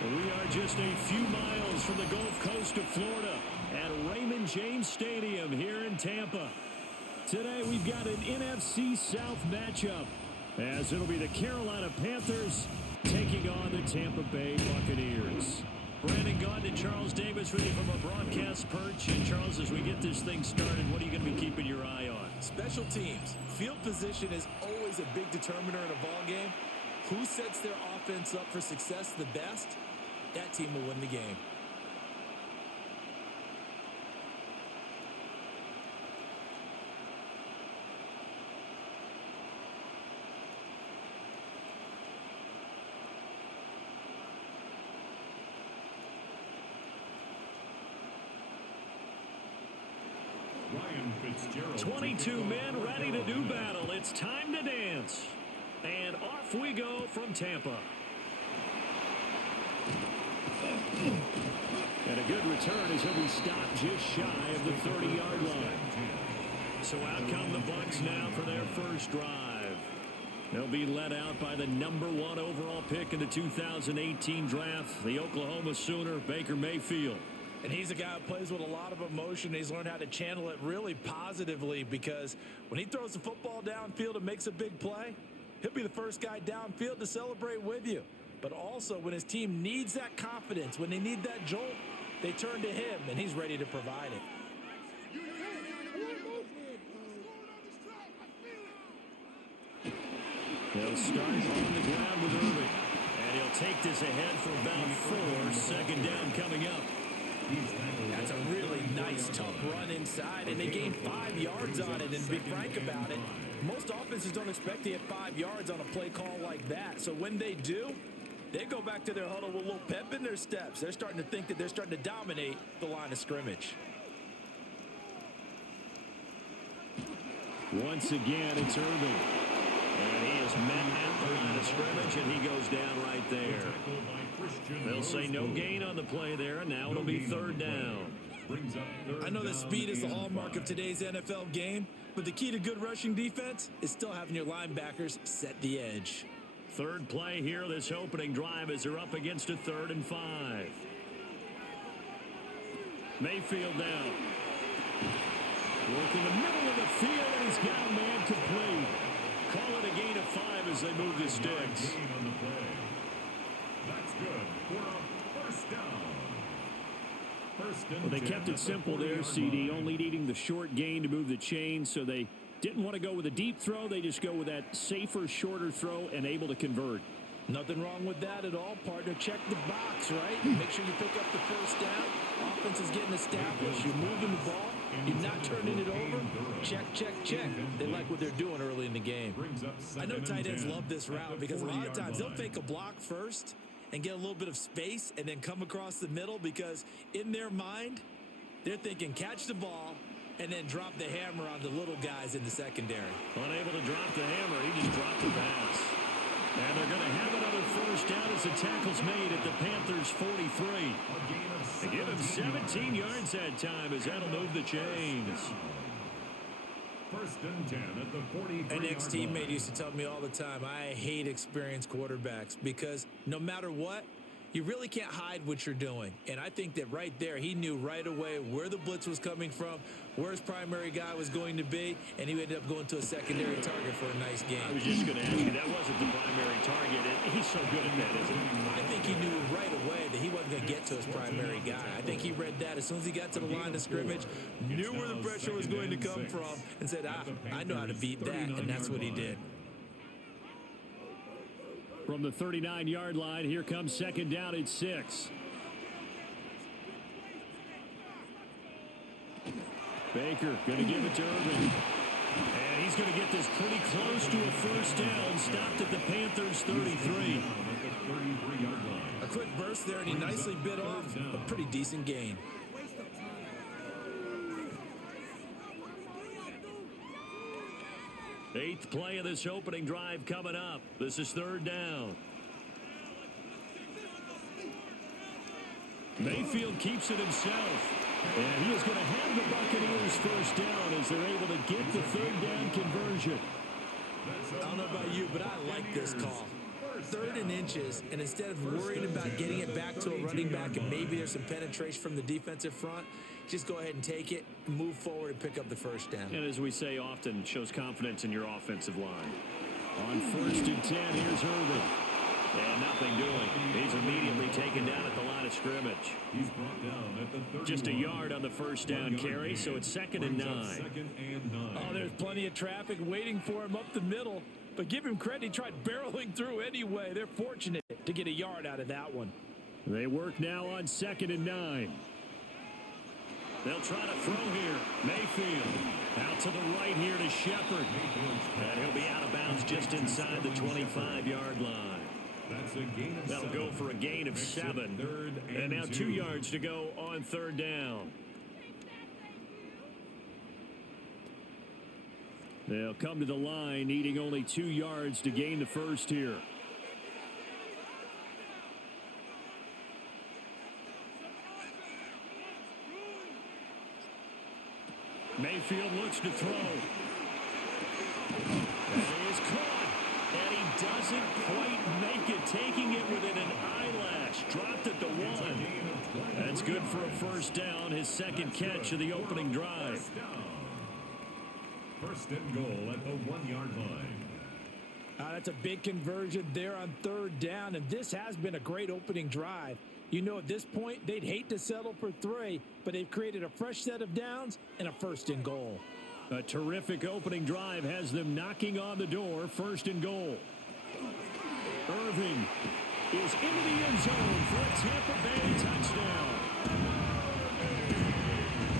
We are just a few miles from the Gulf Coast of Florida at Raymond James Stadium here in Tampa. Today we've got an NFC South matchup as it'll be the Carolina Panthers taking on the Tampa Bay Buccaneers. Brandon Gaudin and Charles Davis with you from a broadcast perch. And Charles, as we get this thing started, what are you going to be keeping your eye on? Special teams. Field position is always a big determiner in a ball game. Who sets their offense up for success the best? That team will win the game. Ryan Fitzgerald. 22 men ready to do battle. It's time to dance. And off we go from Tampa. And a good return as he'll be stopped just shy of the 30-yard line. So out come the Bucs now for their first drive. They'll be led out by the #1 overall pick in the 2018 draft, the Oklahoma Sooner, Baker Mayfield. And he's a guy who plays with a lot of emotion. He's learned how to channel it really positively because when he throws the football downfield and makes a big play, he'll be the first guy downfield to celebrate with you. But also when his team needs that confidence, when they need that jolt, they turn to him, and he's ready to provide it. He'll start on the ground with Irving. And he'll take this ahead for about 4. Second down coming up. That's a really nice, tough run inside, and they gained 5 yards on it. And to be frank about it, most offenses don't expect to get 5 yards on a play call like that. So when they do, they go back to their huddle with a little pep in their steps. They're starting to think that they're starting to dominate the line of scrimmage. Once again, it's Irving. And he is met at the line of scrimmage, and he goes down right there. They'll say no gain on the play there, and now it'll be 3rd down. I know that speed is the hallmark of today's NFL game, but the key to good rushing defense is still having your linebackers set the edge. Third play here, this opening drive, as they're up against a 3rd and 5. Mayfield down. Working the middle of the field, and he's got a man complete. Call it a gain of 5 as they move the sticks. That's good for a first down. Well, they kept it simple there, CD, only needing the short gain to move the chain, so they didn't want to go with a deep throw. They just go with that safer, shorter throw and able to convert. Nothing wrong with that at all, partner. Check the box, right? Make sure you pick up the first down. Offense is getting established. You're moving the ball. You're not turning it over. Check, check, check. They like what they're doing early in the game. I know tight ends love this route because a lot of times they'll fake a block first and get a little bit of space and then come across the middle because in their mind, they're thinking catch the ball and then drop the hammer on the little guys in the secondary. Unable to drop the hammer, he just dropped the pass. And they're going to have another first down as the tackle's made at the Panthers' 43. They give him 17 yards that time as that'll move the chains. First and 10 at the 43. An ex-teammate used to tell me all the time, I hate experienced quarterbacks because no matter what, you really can't hide what you're doing. And I think that right there, he knew right away where the blitz was coming from, where his primary guy was going to be, and he ended up going to a secondary target for a nice game. I was just going to ask you, that wasn't the primary target. He's so good at that, isn't he? I think he knew right away that he wasn't going to get to his primary guy. I think he read that as soon as he got to the line of scrimmage, knew where the pressure was going to come from, and said, I know how to beat that, and that's what he did. From the 39-yard line, here comes second down at 6. Baker going to give it to Irving. And he's going to get this pretty close to a first down. Stopped at the Panthers' 33. A quick burst there, and he nicely bit off a pretty decent gain. Eighth play of this opening drive coming up. This is 3rd down. Mayfield keeps it himself. And he is going to have the Buccaneers first down as they're able to get the 3rd down conversion. I don't know about you, but I like this call. 3rd and inches, and instead of worrying about getting it back to a running back and maybe there's some penetration from the defensive front, just go ahead and take it, move forward, and pick up the first down. And as we say often, shows confidence in your offensive line. On 1st and 10, here's Irvin. And nothing doing. He's immediately taken down at the line of scrimmage. He's brought down at the 31. Just a yard on the first down carry, so it's 2nd and 9. Oh, there's plenty of traffic waiting for him up the middle. But give him credit, he tried barreling through anyway. They're fortunate to get a yard out of that one. They work now on 2nd and 9. They'll try to throw here. Mayfield out to the right here to Shepard. And he'll be out of bounds just inside the 25-yard line. That's a gain of That'll 7. go for a gain of 7. And now 2 yards to go on 3rd down. They'll come to the line, needing only 2 yards to gain the first here. Mayfield looks to throw. And he is caught. And he doesn't quite make it, taking it within an eyelash. Dropped at the 1. That's good for a first down, his 2nd catch of the opening drive. First and goal at the 1-yard line. That's a big conversion there on 3rd down, and this has been a great opening drive. You know, at this point, they'd hate to settle for 3, but they've created a fresh set of downs and a 1st and goal. A terrific opening drive has them knocking on the door. 1st and goal. Irving is into the end zone for a Tampa Bay touchdown.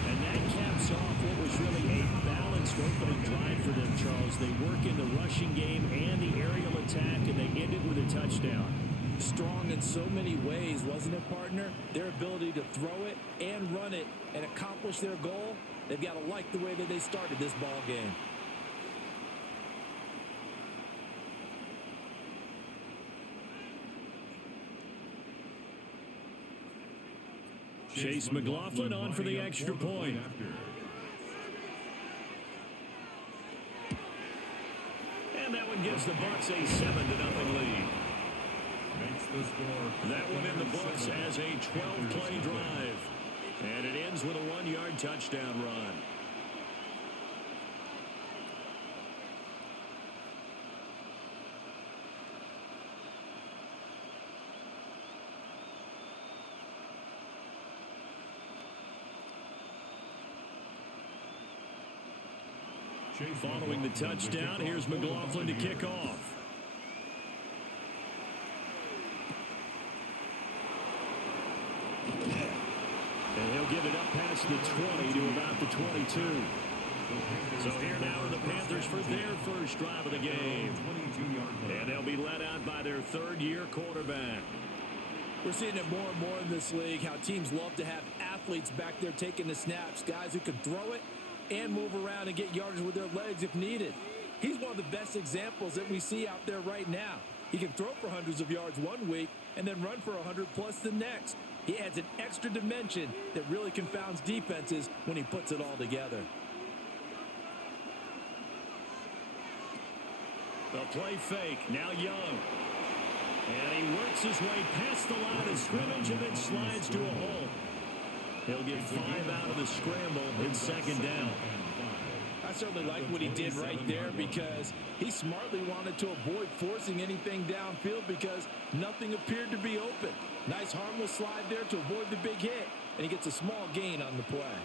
And that caps off what was really a balanced opening drive for them, Charles. They work in the rushing game and the aerial attack, and they end it with a touchdown. Strong in so many ways, wasn't it, partner? Their ability to throw it and run it and accomplish their goal, they've got to like the way that they started this ball game. Chase McLaughlin on for the extra point. And that one gives the Bucs a 7-0 lead. Makes the score. That one in the books as a 12-play drive. And it ends with a 1-yard touchdown run. Following the touchdown, here's McLaughlin to kick off. And he'll get it up past the 20 to about the 22. So here now are the Panthers for their first drive of the game. And they'll be led out by their 3rd-year quarterback. We're seeing it more and more in this league, how teams love to have athletes back there taking the snaps, guys who can throw it and move around and get yardage with their legs if needed. He's one of the best examples that we see out there right now. He can throw for hundreds of yards one week and then run for 100+ the next. He adds an extra dimension that really confounds defenses when he puts it all together. The play fake, now Young. And he works his way past the line of scrimmage and then slides to a hole. He'll get 5 out of the scramble in 2nd down. I certainly like what he did right there because he smartly wanted to avoid forcing anything downfield because nothing appeared to be open. Nice harmless slide there to avoid the big hit, and he gets a small gain on the play.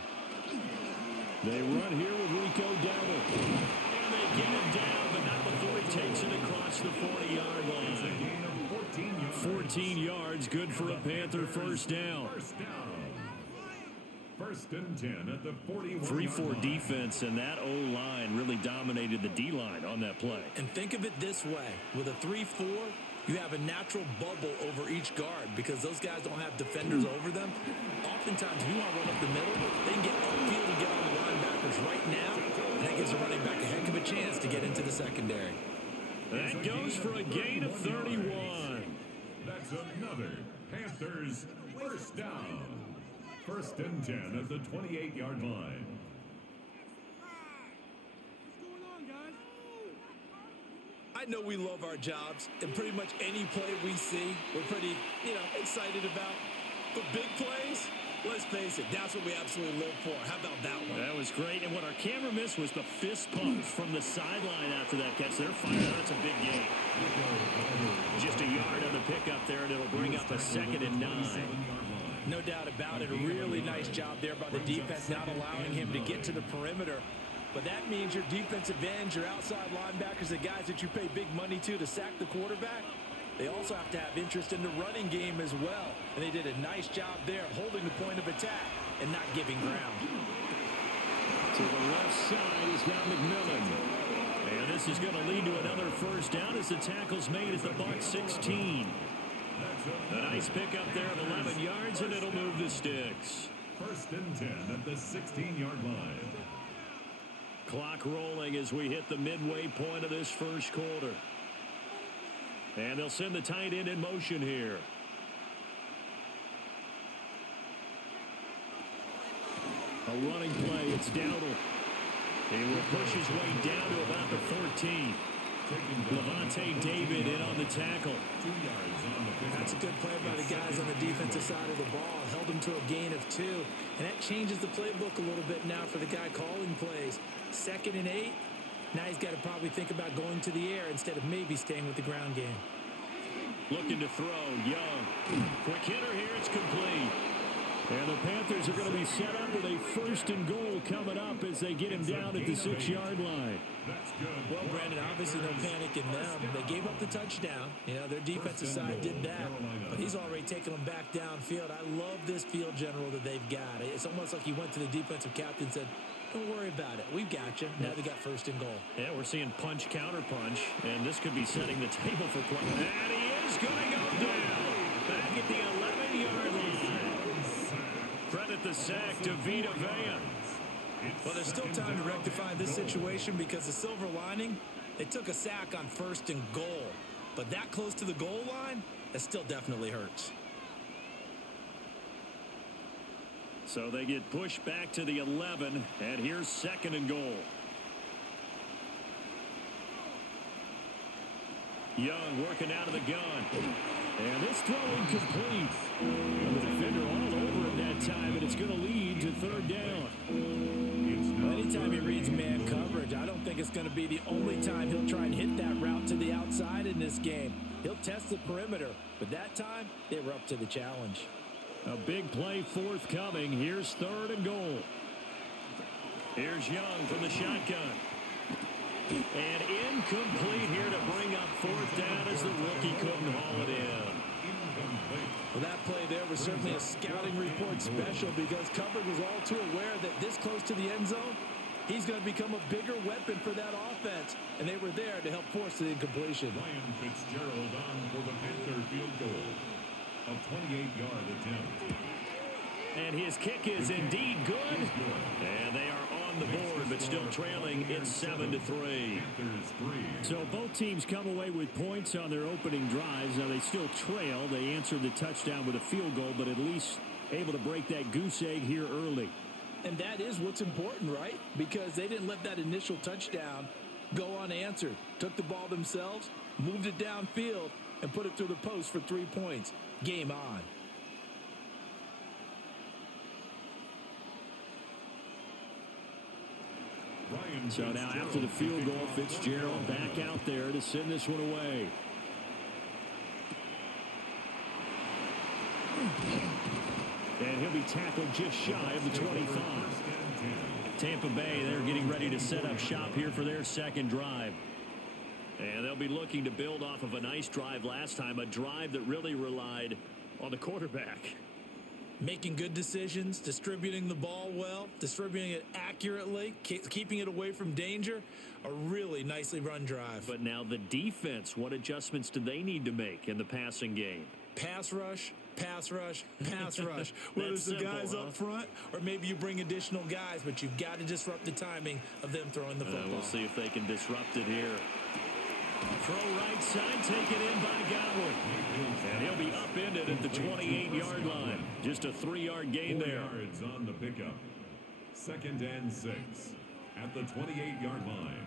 They run here with Rico Dowdle. And they get him down, but not before he takes it across the 40-yard line. 14 yards, good for a Panther first down. First and 10 at the 41. 3-4 defense, and that O-line really dominated the D-line on that play. And think of it this way. With a 3-4, you have a natural bubble over each guard because those guys don't have defenders over them. Oftentimes, if you want to run up the middle, they can get upfield and get on the linebackers right now, and that gives a running back a heck of a chance to get into the secondary. That goes for a gain of 31. That's another Panthers first down. First and 10 at the 28-yard line. I know we love our jobs, and pretty much any play we see, we're pretty, excited about. But big plays, let's face it, that's what we absolutely live for. How about that one? That was great. And what our camera missed was the fist pump from the sideline after that catch. They're fired. That's a big game. Just a yard on the pickup there, and it'll bring up a 2nd and 9. No doubt about it. A really nice job there by the defense, not allowing him to get to the perimeter. But that means your defensive ends, your outside linebackers, the guys that you pay big money to sack the quarterback, they also have to have interest in the running game as well. And they did a nice job there of holding the point of attack and not giving ground. To the left side is now McMillan. And this is going to lead to another first down as the tackle's made at the Bucs 16. A nice pickup there of 11 yards, and it'll move the sticks. 1st and 10 at the 16-yard line. Clock rolling as we hit the midway point of this first quarter. And they'll send the tight end in motion here. A running play. It's Dowdle. He will push his way down to about the 14. Levante David in on the tackle. 2 yards on the pickup. That's a good play by the guys on the defensive side of the ball. Held him to a gain of 2. And that changes the playbook a little bit now for the guy calling plays. 2nd and 8. Now he's got to probably think about going to the air instead of maybe staying with the ground game. Looking to throw. Young. Quick hitter here. It's complete. And the Panthers are going to be set up with a 1st and goal coming up as they get him down at the 6-yard line. That's good. Well, Brandon, obviously no panic in them. They gave up the touchdown. Their defensive side did that. But he's already taken them back downfield. I love this field general that they've got. It's almost like he went to the defensive captain and said, don't worry about it. We've got you. Now they got 1st and goal. Yeah, we're seeing punch, counter punch. And this could be setting the table for play. And he is going to go down. Back at the 11-yard line. Credit the sack to Vita Vea. Well, there's still time to rectify this situation because the silver lining, they took a sack on 1st and goal. But that close to the goal line, that still definitely hurts. So they get pushed back to the 11, and here's 2nd and goal. Young working out of the gun. And this throw incomplete. And the defender all over him that time, and it's going to lead to 3rd down. Anytime he reads man coverage, I don't think it's going to be the only time he'll try and hit that route to the outside in this game. He'll test the perimeter, but that time, they were up to the challenge. A big play forthcoming. Here's 3rd and goal. Here's Young from the shotgun. And incomplete here to bring up 4th down as the rookie couldn't haul it in. Well, that play there was certainly a scouting report special because coverage was all too aware that this close to the end zone, he's going to become a bigger weapon for that offense. And they were there to help force the incompletion. Ryan Fitzgerald on for the Panther field goal. A 28-yard attempt. And his kick is indeed good. And they are on the board, but still trailing. It's 7-3. So both teams come away with points on their opening drives. Now they still trail. They answered the touchdown with a field goal, but at least able to break that goose egg here early. And that is what's important, right? Because they didn't let that initial touchdown go unanswered. Took the ball themselves, moved it downfield, and put it through the post for 3 points. Game on. So now after the field goal, Fitzgerald back out there to send this one away. And he'll be tackled just shy of the 25. Tampa Bay, they're getting ready to set up shop here for their 2nd drive. And they'll be looking to build off of a nice drive last time, a drive that really relied on the quarterback. Making good decisions, distributing the ball well, distributing it accurately, keeping it away from danger. A really nicely run drive. But now the defense, what adjustments do they need to make in the passing game? Pass rush, pass rush, pass rush. Whether it's the guys up front or maybe you bring additional guys, but you've got to disrupt the timing of them throwing the football. We'll see if they can disrupt it here. Throw right side, taken in by Godwin. And he'll be upended at the 28-yard line. Just a 3-yard gain there. 4 yards on the pickup. 2nd and 6 at the 28-yard line.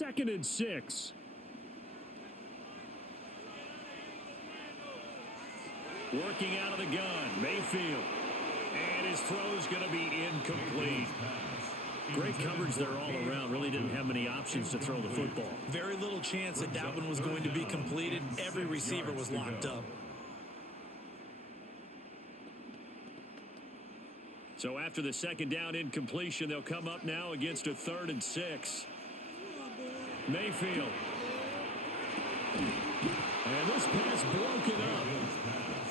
2nd and 6. Working out of the gun, Mayfield. And his throw's going to be incomplete. Great coverage there all around. Really didn't have many options to throw the football. Very little chance that that one was going to be completed. Every receiver was locked up. So after the 2nd down incompletion, they'll come up now against a 3rd and 6. Mayfield. And this pass broken up.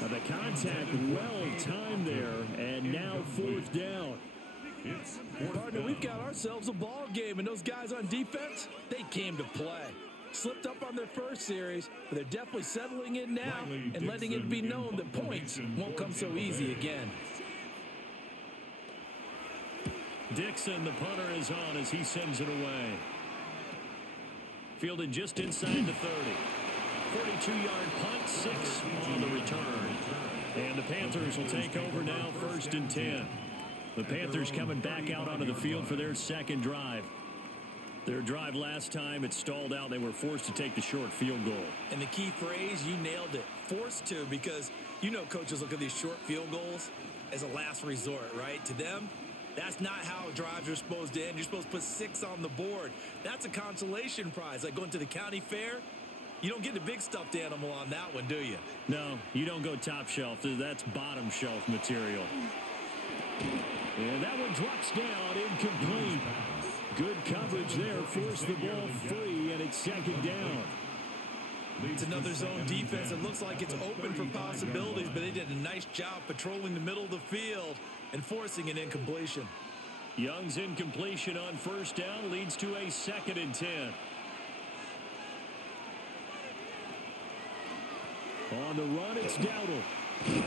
Now the contact well timed there, and now 4th down. Partner, we've got ourselves a ball game, and those guys on defense, they came to play. Slipped up on their first series, but they're definitely settling in now and letting it be known that points won't come so easy again. Dixon, the punter, is on as he sends it away. Fielded just inside the 30. 42-yard punt, 6 on the return. And the Panthers will take over now, 1st and 10. The Panthers coming back out onto the field for their 2nd drive. Their drive last time, it stalled out. They were forced to take the short field goal. And the key phrase, you nailed it. Forced to, because you know coaches look at these short field goals as a last resort, right? To them, that's not how drives are supposed to end. You're supposed to put 6 on the board. That's a consolation prize. Like going to the county fair, you don't get the big stuffed animal on that one, do you? No, you don't go top shelf. That's bottom shelf material. And that one drops down, incomplete. Good coverage there, forced the ball free, and it's 2nd down. It's another zone defense. It looks like it's open for possibilities, but they did a nice job patrolling the middle of the field and forcing an incompletion. Young's incompletion on 1st down leads to a 2nd and 10. On the run, it's Dowdle. And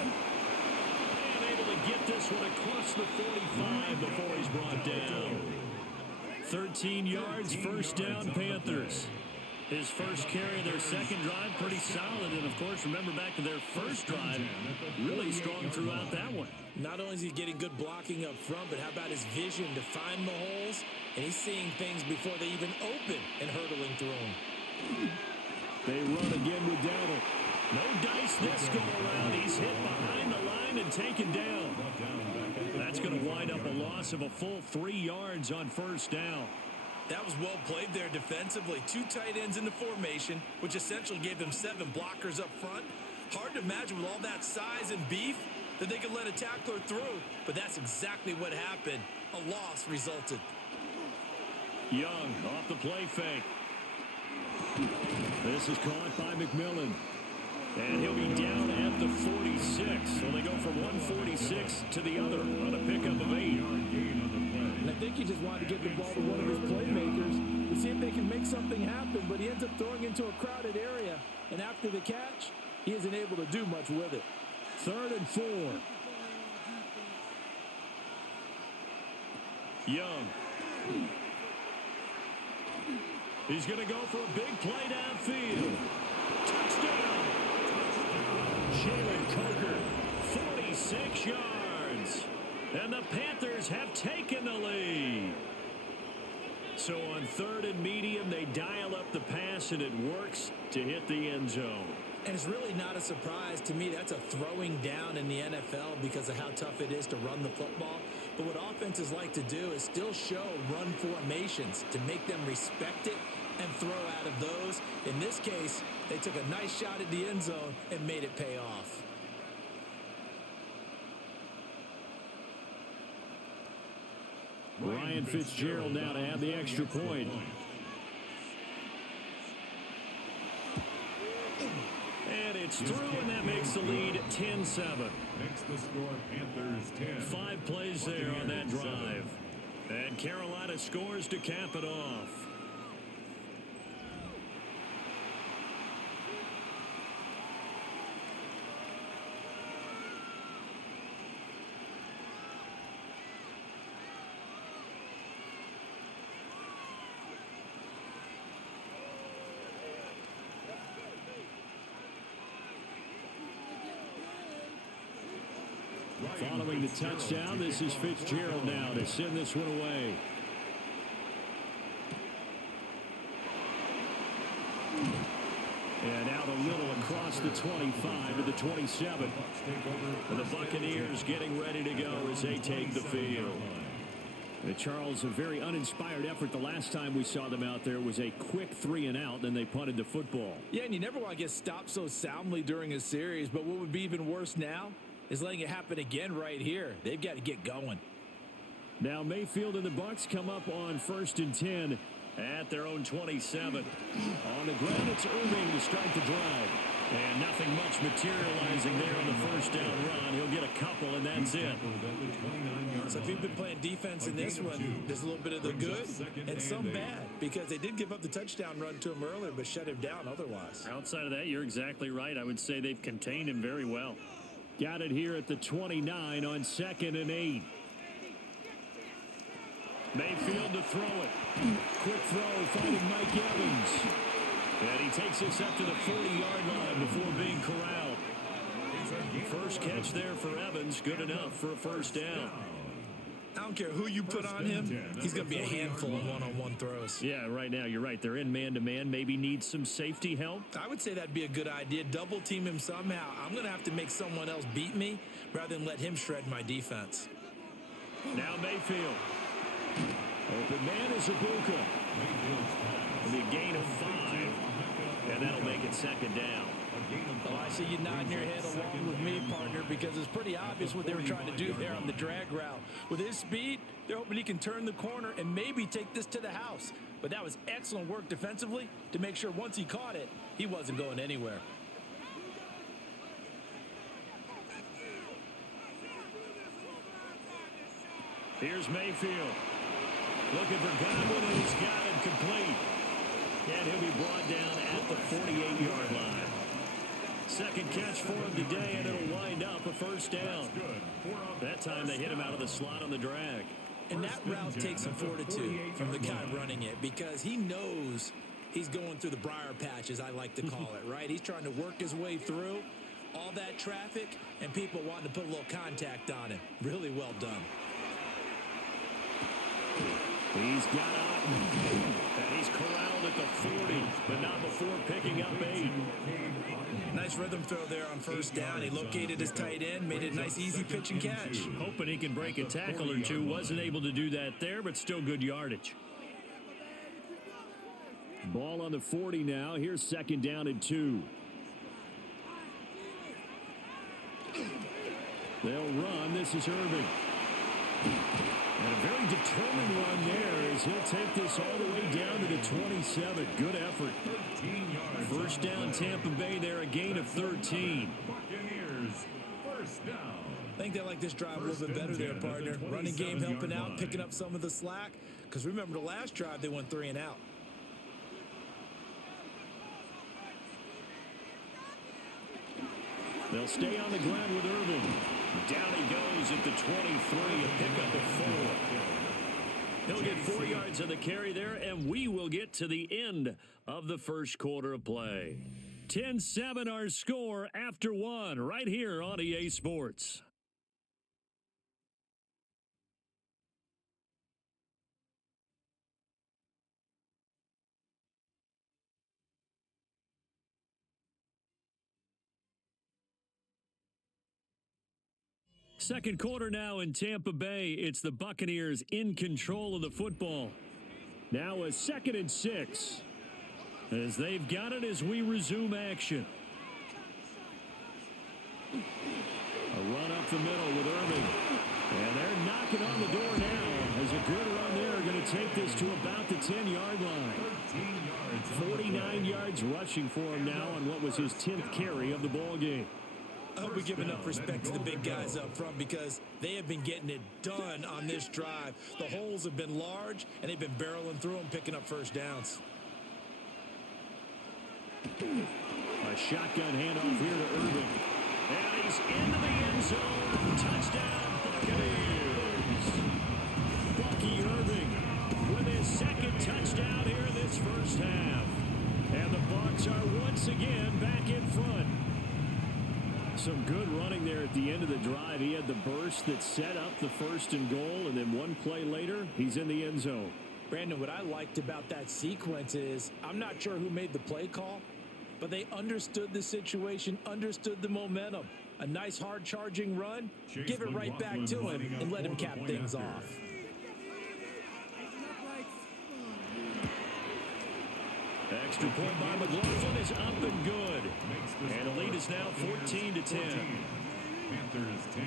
able to get this one across the 45 before he's brought down. 13 yards, 1st down, Panthers. His first carry of their 2nd drive, pretty solid. And, of course, remember back to their first drive, really strong throughout that one. Not only is he getting good blocking up front, but how about his vision to find the holes? And he's seeing things before they even open and hurtling through them. They run again with Dowdle. No dice this go-around. He's hit behind the line and taken down. That's going to wind up a loss of a full 3 yards on 1st down. That was well played there defensively. 2 tight ends in the formation, which essentially gave them 7 blockers up front. Hard to imagine with all that size and beef that they could let a tackler through, but that's exactly what happened. A loss resulted. Young off the play fake. This is caught by McMillan. And he'll be down at the 46. So they go from 146 to the other on a pickup of 8. And I think he just wanted to get the ball to one of his playmakers to see if they can make something happen, but he ends up throwing into a crowded area. And after the catch, he isn't able to do much with it. 3rd and 4. Young. He's going to go for a big play downfield. Touchdown! Jalen Coker, 46 yards. And the Panthers have taken the lead. So on 3rd and medium, they dial up the pass, and it works to hit the end zone. And it's really not a surprise to me. That's a throwing down in the NFL because of how tough it is to run the football. But what offenses like to do is still show run formations to make them respect it and throw out of those. In this case, they took a nice shot at the end zone and made it pay off. Ryan Fitzgerald now to have the extra point. And it's through, and that makes the lead 10-7. Makes the score Panthers 10. 5 plays there on that drive. And Carolina scores to cap it off. Following the touchdown, this is Fitzgerald now to send this one away. And out a little across the 25 to the 27. And the Buccaneers getting ready to go as they take the field. And Charles, a very uninspired effort the last time we saw them out there was a quick 3-and-out, then they punted the football. Yeah, and you never want to get stopped so soundly during a series, but what would be even worse now is letting it happen again right here. They've got to get going. Now Mayfield and the Bucs come up on 1st and 10 at their own 27. On the ground, it's Irving to start the drive. And nothing much materializing there on the first down run. He'll get a couple, and that's it. So if you've been playing defense in this one, there's a little bit of the good and some bad, because they did give up the touchdown run to him earlier, but shut him down otherwise. Outside of that, you're exactly right. I would say they've contained him very well. Got it here at the 29 on 2nd and 8. Mayfield to throw it. Quick throw, finding Mike Evans. And he takes this up to the 40-yard line before being corralled. First catch there for Evans. Good enough for a first down. I don't care who you put on him. He's going to be a handful of one-on-one throws. Yeah, right now, you're right. They're in man-to-man. Maybe need some safety help. I would say that'd be a good idea. Double team him somehow. I'm going to have to make someone else beat me rather than let him shred my defense. Now Mayfield. Open man is Ibuka. The gain of 5. And that'll make it 2nd down. Oh, I see you nodding your head along with me, partner, because it's pretty obvious what they were trying to do there on the drag route. With his speed, they're hoping he can turn the corner and maybe take this to the house. But that was excellent work defensively to make sure once he caught it, he wasn't going anywhere. Here's Mayfield. Looking for Godwin, and he's got it complete. And he'll be brought down at the 48-yard line. Second catch for him today, and it'll wind up a first down. That time they hit him out of the slot on the drag. And that route takes some fortitude from the guy running it, because he knows he's going through the briar patch, as I like to call it, right? He's trying to work his way through all that traffic and people wanting to put a little contact on him. Really well done. He's got Otten. And he's corralled at the 40, but not before picking up 8. Nice rhythm throw there on first down. He located his tight end, made it a nice, easy pitch and catch. Hoping he can break a tackle or two. Wasn't able to do that there, but still good yardage. Ball on the 40 now. Here's 2nd down and 2. They'll run. This is Irving. And a very determined run there as he'll take this all the way down to the 27. Good effort. First down Tampa Bay there, a gain of 13. Buccaneers, first down. I think they like this drive a little bit better there, partner. Running game helping out, picking up some of the slack. Because remember the last drive, they went 3-and-out. They'll stay on the ground with Irving. Down he goes at the 23, a pickup of 4. He'll get 4 yards on the carry there, and we will get to the end of the first quarter of play. 10-7 our score after 1 right here on EA Sports. Second quarter now in Tampa Bay. It's the Buccaneers in control of the football. Now a 2nd and 6. As they've got it as we resume action. A run up the middle with Irving. And they're knocking on the door now. As a good run there, going to take this to about the 10-yard line. 49 yards rushing for him now on what was his 10th carry of the ball game. I hope we give enough respect to the big guys up front, because they have been getting it done on this drive. The holes have been large, and they've been barreling through them, picking up first downs. A shotgun handoff here to Irving. And he's into the end zone. Touchdown, Buccaneers. Bucky Irving with his 2nd touchdown here in this first half. And the Bucs are once again back in front. Some good running there at the end of the drive. He had the burst that set up the 1st and goal, and then one play later, he's in the end zone. Brandon, what I liked about that sequence is I'm not sure who made the play call, but they understood the situation, understood the momentum. A nice hard charging run, give it right back to him and let him cap things off. Extra point by McLaughlin is up and good. And the lead is now 14-10. Panthers 10.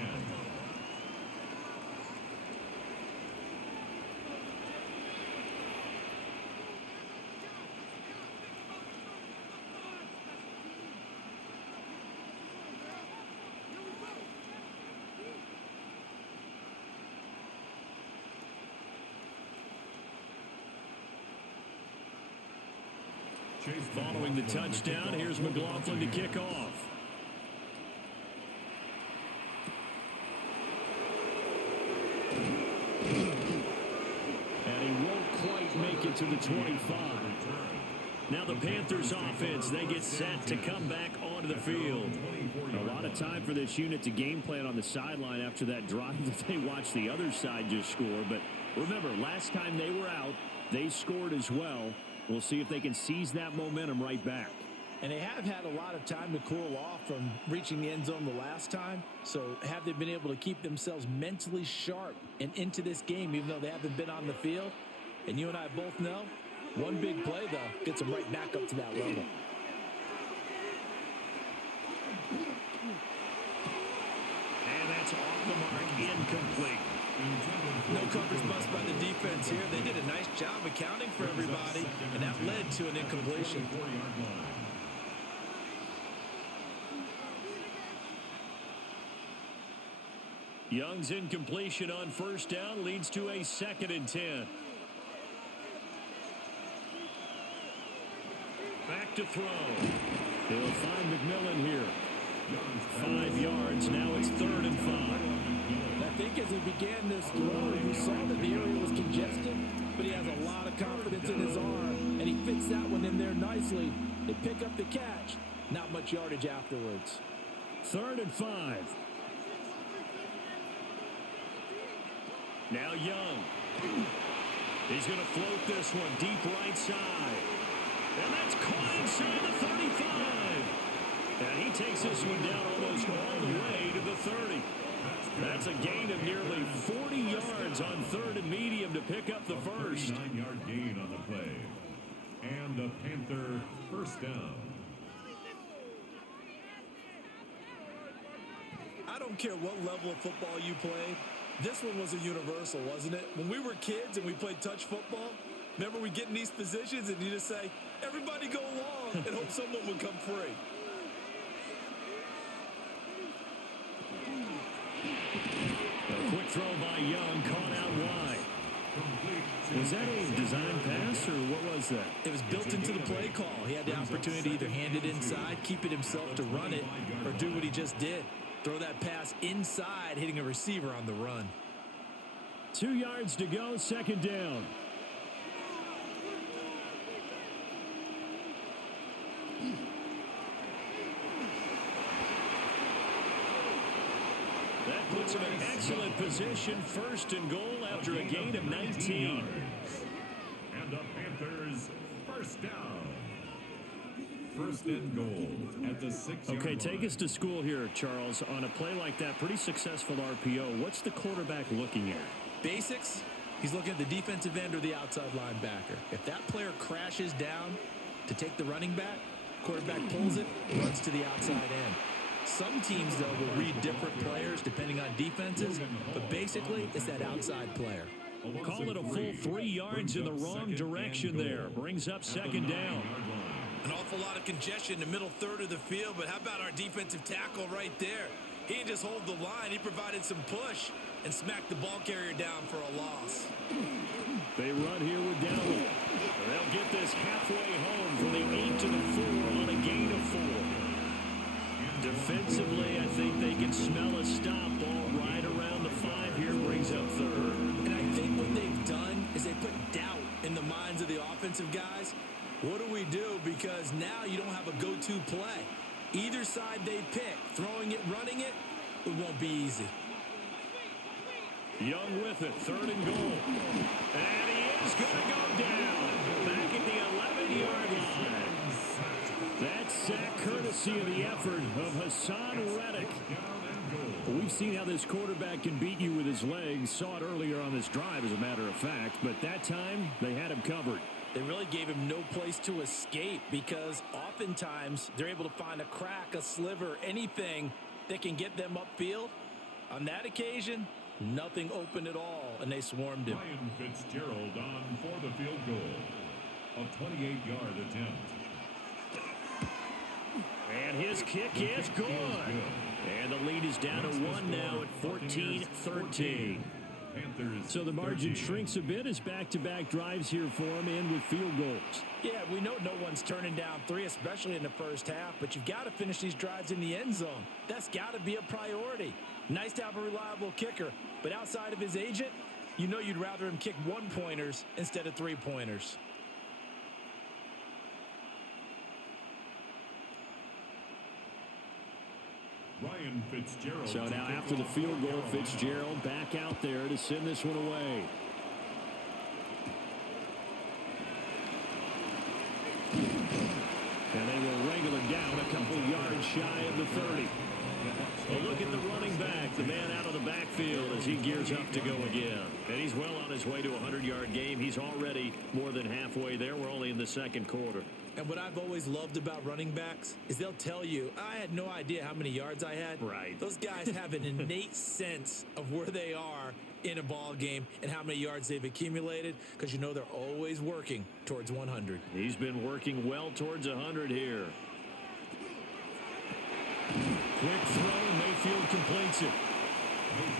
Following the touchdown, here's McLaughlin to kick off. And he won't quite make it to the 25. Now the Panthers offense, they get set to come back onto the field. A lot of time for this unit to game plan on the sideline after that drive that they watched the other side just score. But remember, last time they were out, they scored as well. We'll see if they can seize that momentum right back. And they have had a lot of time to cool off from reaching the end zone the last time. So have they been able to keep themselves mentally sharp and into this game, even though they haven't been on the field? And you and I both know, one big play, though, gets them right back up to that level. And that's off the mark, incomplete. No coverage bust by the defense here. They did a nice job accounting for everybody, and that led to an incompletion. Young's incompletion on first down leads to a 2nd and 10. Back to throw. He'll find McMillan here. 5 yards. Now it's 3rd and 5. I think as he began this throw, he saw that the area was congested, but he has a lot of confidence in his arm, and he fits that one in there nicely. They pick up the catch. Not much yardage afterwards. 3rd and 5. Now Young. He's going to float this one deep right side. And that's caught inside the 35. And he takes this one down almost all the way to the 30. That's a gain of nearly 40 yards on 3rd and medium to pick up the first. 9-yard gain on the play. And a Panther first down. I don't care what level of football you play. This one was a universal, wasn't it? When we were kids and we played touch football, remember we get in these positions and you just say, everybody go long and hope someone would come free. A quick throw by Young, caught out wide. Was that a design pass, or what was that? It was built into the play call. He had the opportunity to either hand it inside, keep it himself to run it, or do what he just did. Throw that pass inside, hitting a receiver on the run. 2 yards to go, 2nd down. That puts him in excellent position, 1st and goal after a gain of 19. And the Panthers first down. 1st and goal at the 6-yard line. Okay, take us to school here, Charles. On a play like that, pretty successful RPO. What's the quarterback looking at? Basics, he's looking at the defensive end or the outside linebacker. If that player crashes down to take the running back, quarterback pulls it, runs to the outside end. Some teams, though, will read different players depending on defenses, but basically it's that outside player. Call it a full 3 yards in the wrong direction there. Brings up 2nd down. An awful lot of congestion in the middle third of the field, but how about our defensive tackle right there? He didn't just hold the line, he provided some push and smacked the ball carrier down for a loss. They run here with Dowell. They'll get this halfway home from the 8 to the 4 on a gain of 4. Defensively, I think they can smell a stop ball right around the 5 here, brings up 3rd. And I think what they've done is they put doubt in the minds of the offensive guys. What do we do? Because now you don't have a go-to play. Either side they pick, throwing it, running it, it won't be easy. Young with it, 3rd and goal. And he is going to go down. Back at the 11-yard line. That courtesy of the effort of Hassan Reddick. Well, we've seen how this quarterback can beat you with his legs. Saw it earlier on this drive, as a matter of fact. But that time, they had him covered. They really gave him no place to escape because oftentimes they're able to find a crack, a sliver, anything that can get them upfield. On that occasion, nothing open at all, and they swarmed him. Ryan Fitzgerald on for the field goal. A 28-yard attempt. And his kick is good. And the lead is down to 1 now at 14-13. So the margin shrinks a bit as back-to-back drives here for him, and with field goals. Yeah, we know no one's turning down 3, especially in the first half, but you've got to finish these drives in the end zone. That's got to be a priority. Nice to have a reliable kicker, but outside of his agent, you know you'd rather him kick 1-pointers instead of 3-pointers. Ryan Fitzgerald. So now after the field goal, Fitzgerald back out there to send this one away. And they will wrangle it down a couple yards shy of the 30. Well, look at the running back, the man out of the backfield as he gears up to go again. And he's well on his way to a 100-yard game. He's already more than halfway there. We're only in the second quarter. And what I've always loved about running backs is they'll tell you, I had no idea how many yards I had. Right. Those guys have an innate sense of where they are in a ball game and how many yards they've accumulated, because you know they're always working towards 100. He's been working well towards 100 here. Quick throw, and Mayfield completes it.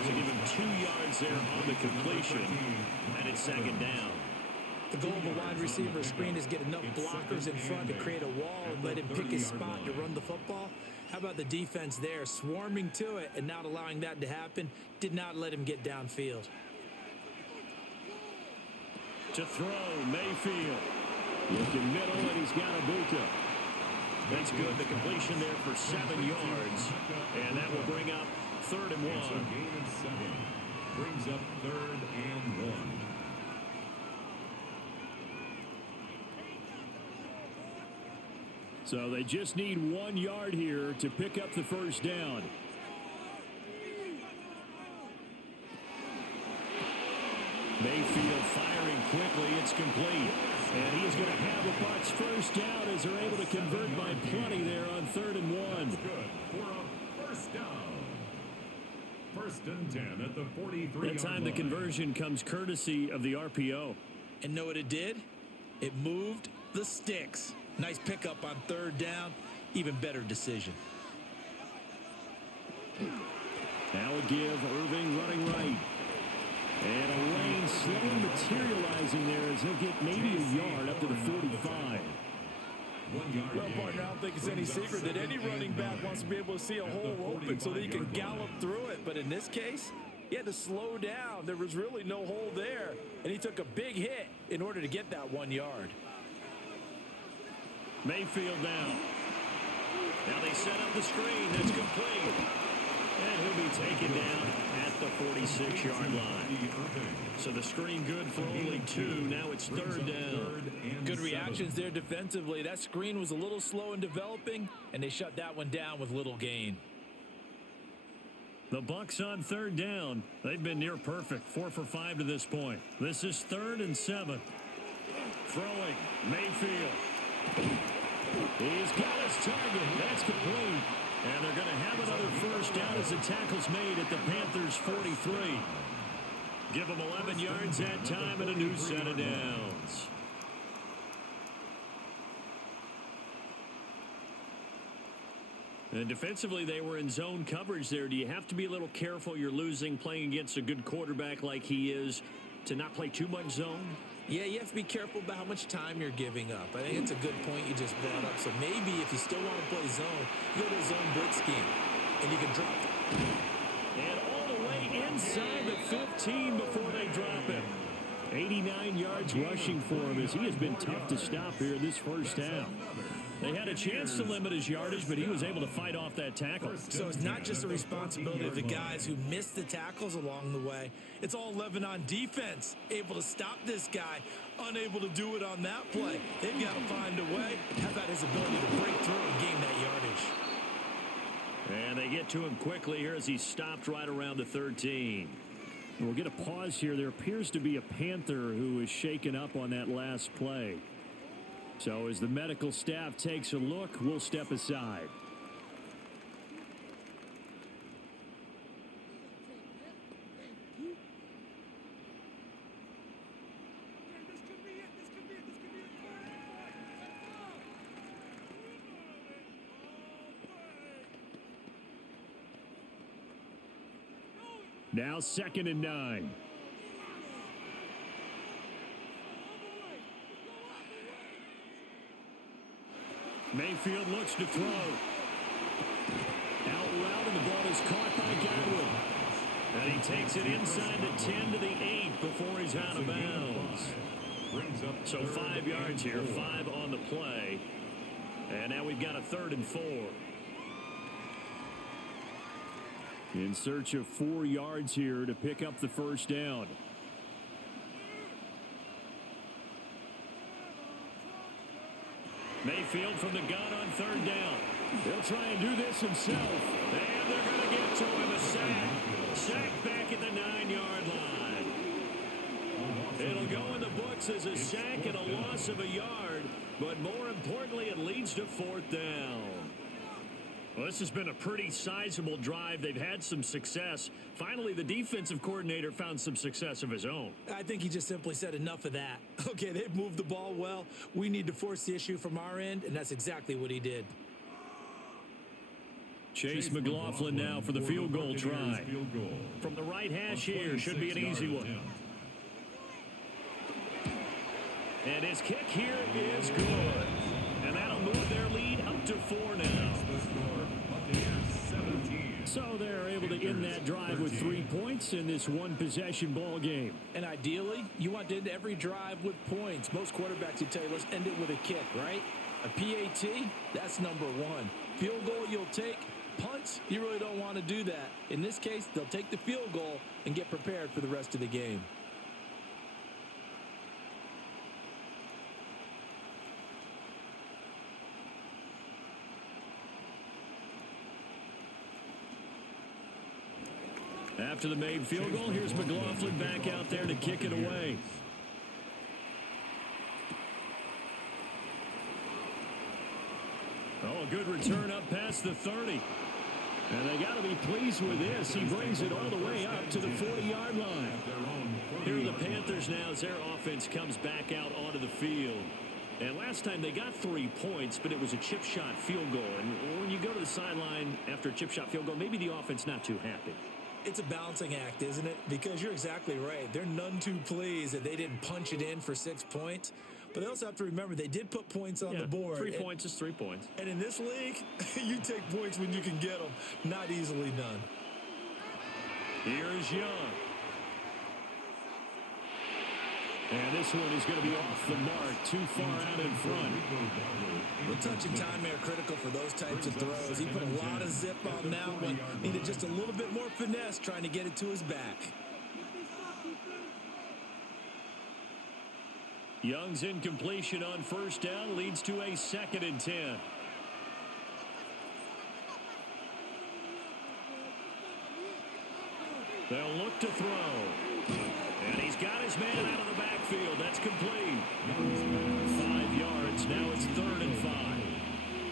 So give him 2 yards there on the completion, and it's second down. The goal of a wide receiver screen is get enough blockers in front to create a wall and let him pick his spot to run the football. How about the defense there, swarming to it and not allowing that to happen? Did not let him get downfield. To throw, Mayfield. Looking middle, and he's got Ibuka. That's good. The completion there for 7 yards. And that will bring up 3rd and 1. It's a gain of 7. Brings up 3rd and 1. So they just need 1 yard here to pick up the first down. Mayfield firing quickly. It's complete. And he's going to have the Bucs first down as they're able to convert by plenty there on 3rd and 1. Good for a first down. 1st and 10 at the 43-yard That time the conversion comes courtesy of the RPO. And know what it did? It moved the sticks. Nice pickup on 3rd down. Even better decision. Now a give. Irving running right. And a lane slowly materializing there as he'll get maybe a yard up to the 45. Well, partner, I don't think it's any secret that any running back wants to be able to see a hole open so that he can gallop through it. But in this case, he had to slow down. There was really no hole there. And he took a big hit in order to get that 1 yard. Mayfield down. Now they set up the screen. That's complete. And he'll be taken down at the 46-yard line. So the screen good for only 2. Now it's 3rd down. Good reactions there defensively. That screen was a little slow in developing, and they shut that one down with little gain. The Bucs on 3rd down. They've been near perfect. 4 for 5 to this point. This is 3rd and 7. Throwing. Mayfield. He's got his target. That's complete. And they're going to have another first down as the tackle's made at the Panthers' 43. Give them 11 yards that time and a new set of downs. And defensively, they were in zone coverage there. Do you have to be a little careful? You're losing, playing against a good quarterback like he is, to not play too much zone? Yeah, you have to be careful about how much time you're giving up. I think it's a good point you just brought up. So maybe if you still want to play zone, you go to a zone blitz scheme, and you can drop it. And all the way inside the 15 before they drop him. 89 yards rushing for him as he has been tough to stop here this first half. They had a chance to limit his yardage, but he was able to fight off that tackle. So it's not just the responsibility of the guys who missed the tackles along the way. It's all 11 on defense, able to stop this guy, unable to do it on that play. They've got to find a way. How about his ability to break through and gain that yardage? And they get to him quickly here as he stopped right around the 13. We'll get a pause here. There appears to be a Panther who is shaken up on that last play. So as the medical staff takes a look, we'll step aside. Now 2nd and 9. Mayfield looks to throw. Out route, and the ball is caught by Godwin. And he takes it inside the 10 to the 8 before he's out of bounds. So 5 yards here, 5 on the play. And now we've got a 3rd and 4. In search of 4 yards here to pick up the first down. Mayfield from the gun on 3rd down. He'll try and do this himself. And they're going to get to him. A sack. Sack back at the 9-yard line. It'll go in the books as a sack and a loss of a yard. But more importantly, it leads to 4th down. Well, this has been a pretty sizable drive. They've had some success. Finally, the defensive coordinator found some success of his own. I think he just simply said enough of that. Okay, they've moved the ball well. We need to force the issue from our end, and that's exactly what he did. Chase McLaughlin now for the field goal try. From the right hash here, should be an easy one. And his kick here is good. And that'll move their lead up to 4 now. So they're able to end that drive with 3 points in this one-possession ball game. And ideally, you want to end every drive with points. Most quarterbacks will tell you, let's end it with a kick, right? A PAT, that's number 1. Field goal you'll take. Punts, you really don't want to do that. In this case, they'll take the field goal and get prepared for the rest of the game. After the made field goal, here's McLaughlin back out there to kick it away. Oh, a good return up past the 30. And they got to be pleased with this. He brings it all the way up to the 40-yard line. Here are the Panthers now as their offense comes back out onto the field. And last time they got 3 points, but it was a chip shot field goal. And when you go to the sideline after a chip shot field goal, maybe the offense not too happy. It's a balancing act, isn't it? Because you're exactly right. They're none too pleased that they didn't punch it in for 6 points. But they also have to remember they did put points on the board. 3 points is 3 points. And in this league, you take points when you can get them. Not easily done. Here's Young. And this one is going to be off the mark, too far out in front. The touch and time are critical for those types of throws. He put a lot of zip on that one. Needed just a little bit more finesse trying to get it to his back. Young's incompletion on 1st down leads to a 2nd and 10. They'll look to throw. And he's got his man out of the backfield. That's complete. 5 yards. Now it's 3rd and 5.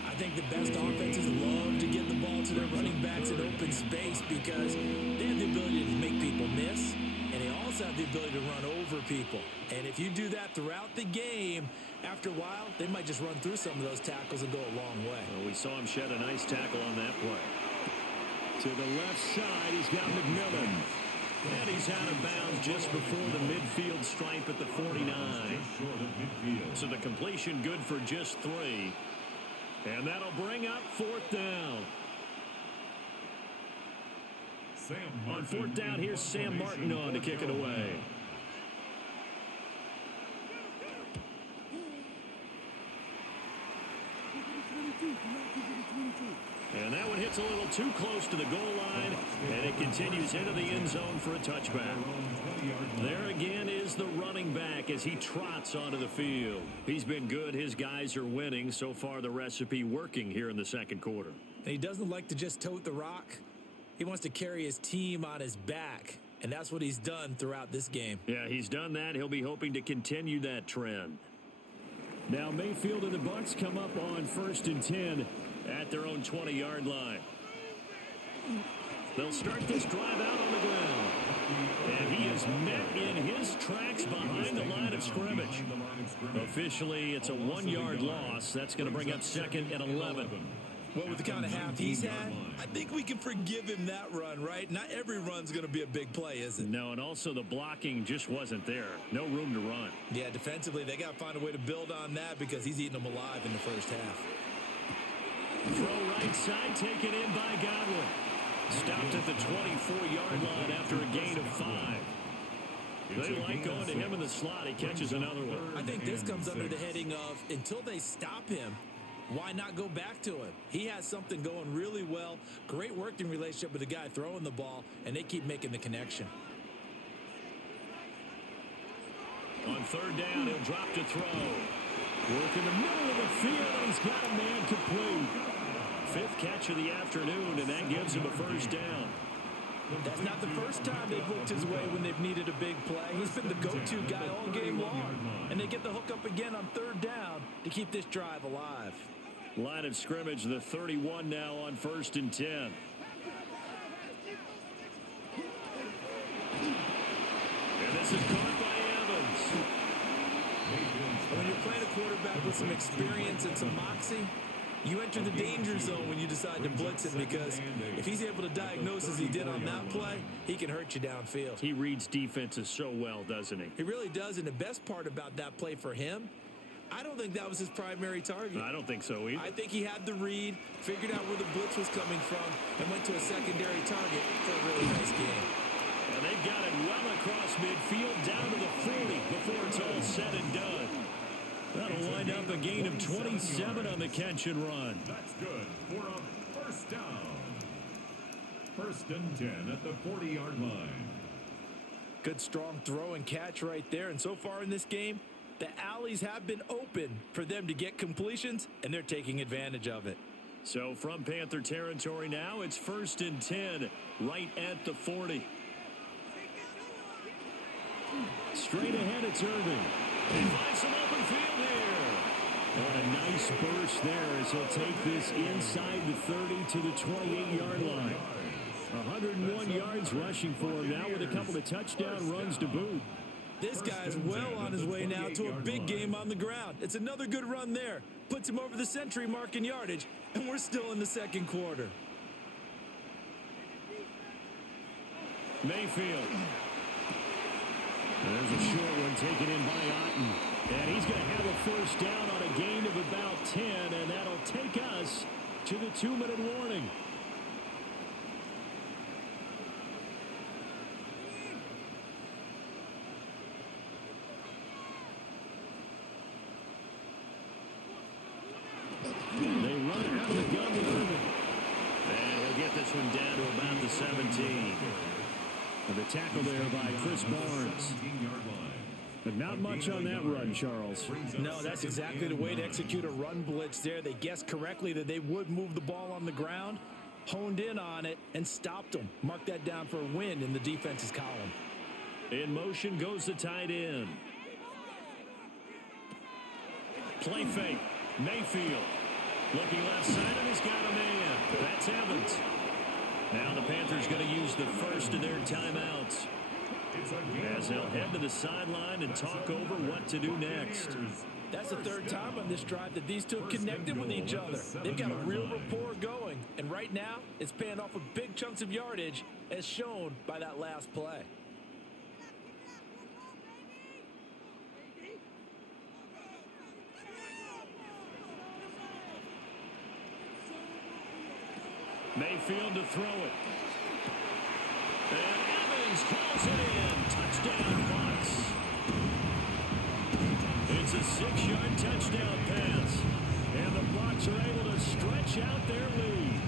I think the best offenses love to get the ball to their running backs in open space because they have the ability to make people miss, and they also have the ability to run over people. And if you do that throughout the game, after a while, they might just run through some of those tackles and go a long way. Well, we saw him shed a nice tackle on that play. To the left side, he's got McMillan. And he's out of bounds just before the midfield stripe at the 49. So the completion good for just 3. And that'll bring up 4th down. On 4th down, here's Sam Martin on to kick it away. And that one hits a little too close to the goal line, and it continues into the end zone for a touchback. There again is the running back as he trots onto the field. He's been good. His guys are winning. So far, the recipe working here in the second quarter. And he doesn't like to just tote the rock. He wants to carry his team on his back, and that's what he's done throughout this game. Yeah, he's done that. He'll be hoping to continue that trend. Now Mayfield and the Bucs come up on 1st and 10 at their own 20-yard line. They'll start this drive out on the ground. And he is met in his tracks behind the line of scrimmage. Officially, it's a 1-yard loss. That's going to bring up 2nd and 11. Well, with the kind of half he's had, I think we can forgive him that run, right? Not every run's going to be a big play, is it? No, and also the blocking just wasn't there. No room to run. Yeah, defensively, they got to find a way to build on that because he's eating them alive in the first half. Throw right side, taken in by Godwin. Stopped at the 24-yard line after a gain of 5. They like going to him in the slot. He catches another one. I think this comes under the heading of until they stop him, why not go back to him? He has something going really well. Great working relationship with the guy throwing the ball, and they keep making the connection. On 3rd down, he'll drop to throw. Work in the middle of the field, and he's got a man complete. 5th catch of the afternoon, and that gives him a 1st down. That's not the first time they've looked his way when they've needed a big play. He's been the go-to guy all game long. And they get the hook up again on 3rd down to keep this drive alive. Line of scrimmage, the 31 now on 1st and 10. And this is caught by Evans. When you're playing a quarterback with some experience and some moxie, you enter the danger zone when you decide to blitz him because if he's able to diagnose as he did on that play, he can hurt you downfield. He reads defenses so well, doesn't he? He really does, and the best part about that play for him, I don't think that was his primary target. I don't think so either. I think he had the read, figured out where the blitz was coming from, and went to a secondary target for a really nice game. And they've got it well across midfield down to the 40 before it's all said and done. That'll wind up a gain of 27 on the catch and run. That's good for a 1st down. 1st and 10 at the 40-yard line. Good strong throw and catch right there. And so far in this game, the alleys have been open for them to get completions, and they're taking advantage of it. So from Panther territory now, it's 1st and 10 right at the 40. Straight ahead, it's Irving. He finds some open field here. And a nice burst there as he'll take this inside the 30 to the 28-yard line. 101 yards rushing for him now with a couple of touchdown runs to boot. This guy's well on his way now to a big game on the ground. It's another good run there. Puts him over the century mark in yardage, and we're still in the second quarter. Mayfield. There's a short one taken in by Otten. And he's going to have a 1st down on a gain of about 10, and that'll take us to the 2-minute warning. They run out of the gun with Irving. And he'll get this one down to about the 17. And the tackle there by Chris Barnes. But not much on that run, Charles. No, that's exactly the way to execute a run blitz there. They guessed correctly that they would move the ball on the ground, honed in on it, and stopped them. Mark that down for a win in the defense's column. In motion goes the tight end. Play fake. Mayfield. Looking left side, and he's got a man. That's Evans. Now the Panthers going to use the first of their timeouts as they'll head to the sideline and talk over what to do next. That's the 3rd time on this drive that these two have connected with each other. They've got a real rapport going, and right now it's paying off with big chunks of yardage as shown by that last play. Mayfield to throw it. And Evans calls it in. Touchdown, Bucs. It's a 6-yard touchdown pass. And the Bucs are able to stretch out their lead.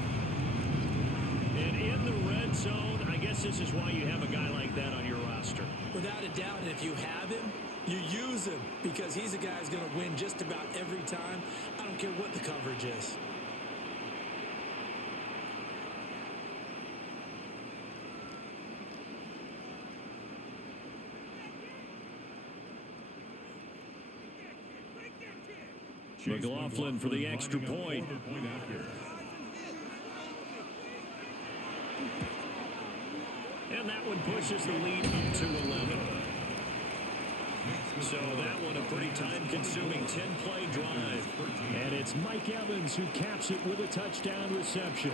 zone, I guess this is why you have a guy like that on your roster. Without a doubt, and if you have him, you use him because he's a guy who's going to win just about every time. I don't care what the coverage is. McLaughlin for the extra point. And that one pushes the lead up to 11. So that one a pretty time-consuming 10-play drive. And it's Mike Evans who caps it with a touchdown reception.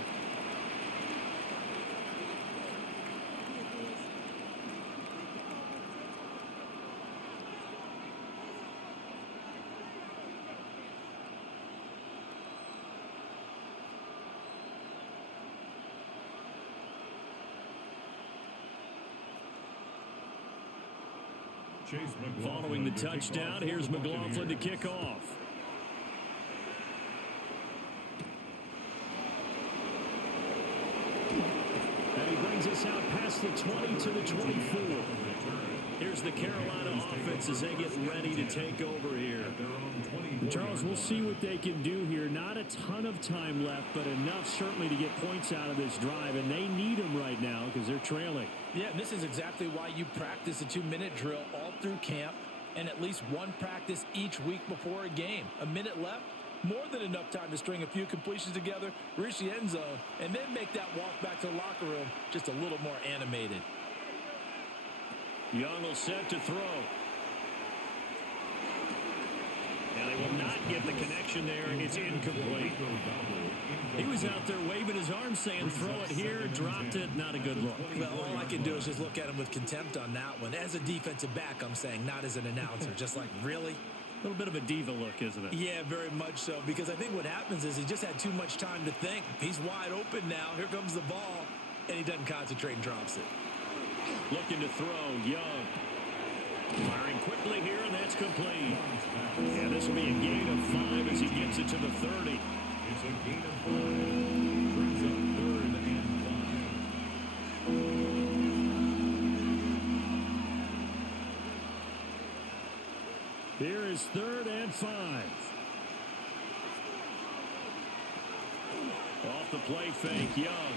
Following the touchdown, here's McLaughlin to kick off. And he brings us out past the 20 to the 24. Here's the Carolina offense as they get ready to take over here. Charles, we'll see what they can do here. Not a ton of time left, but enough certainly to get points out of this drive, and they need them right now because they're trailing. Yeah, and this is exactly why you practice a 2-minute drill all through camp and at least one practice each week before a game. A minute left, more than enough time to string a few completions together, reach the end zone, and then make that walk back to the locker room just a little more animated. Young will set to throw. And they will not get the connection there. It's incomplete. He was out there waving his arms saying, throw it here, dropped it. Not a good look. Well, all I can do is just look at him with contempt on that one. As a defensive back, I'm saying, not as an announcer. Just like, really? A little bit of a diva look, isn't it? Yeah, very much so. Because I think what happens is he just had too much time to think. He's wide open now. Here comes the ball. And he doesn't concentrate and drops it. Looking to throw, Young. Firing quickly here, and that's complete. And this will be a gain of 5 as he gets it to the 30. It's a gain of 5. Brings up 3rd and 5. Here is 3rd and 5. Off the play fake, Young.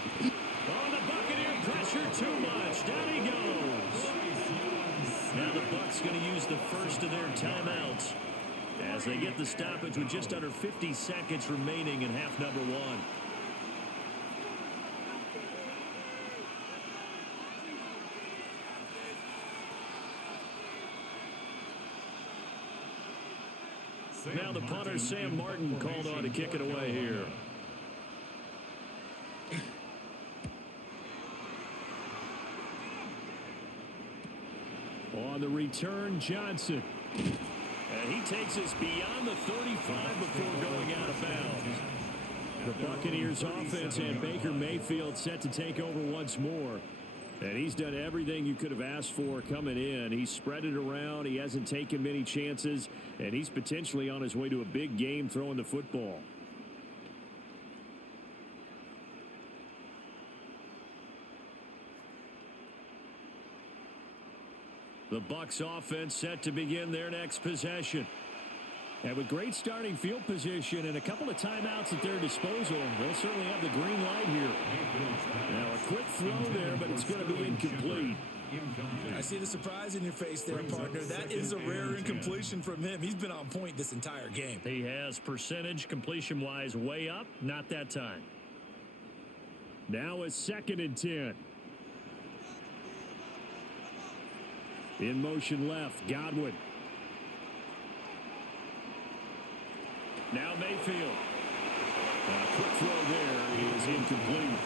On the Buccaneer pressure, too much. Down he goes. Now the Bucs going to use the first of their timeouts as they get the stoppage with just under 50 seconds remaining in half number 1. Now the punter, Sam Martin, called on to kick it away here. On the return, Johnson. And he takes us beyond the 35 before going out of bounds. The Buccaneers offense and Baker Mayfield set to take over once more. And he's done everything you could have asked for coming in. He's spread it around. He hasn't taken many chances. And he's potentially on his way to a big game throwing the football. The Bucs offense set to begin their next possession. And with great starting field position and a couple of timeouts at their disposal, they'll certainly have the green light here. Now a quick throw there, but it's going to be incomplete. I see the surprise in your face there, partner. That is a rare incompletion from him. He's been on point this entire game. He has percentage completion-wise way up, not that time. Now a 2nd and 10. In motion left, Godwin. Now Mayfield. A quick throw there is incomplete.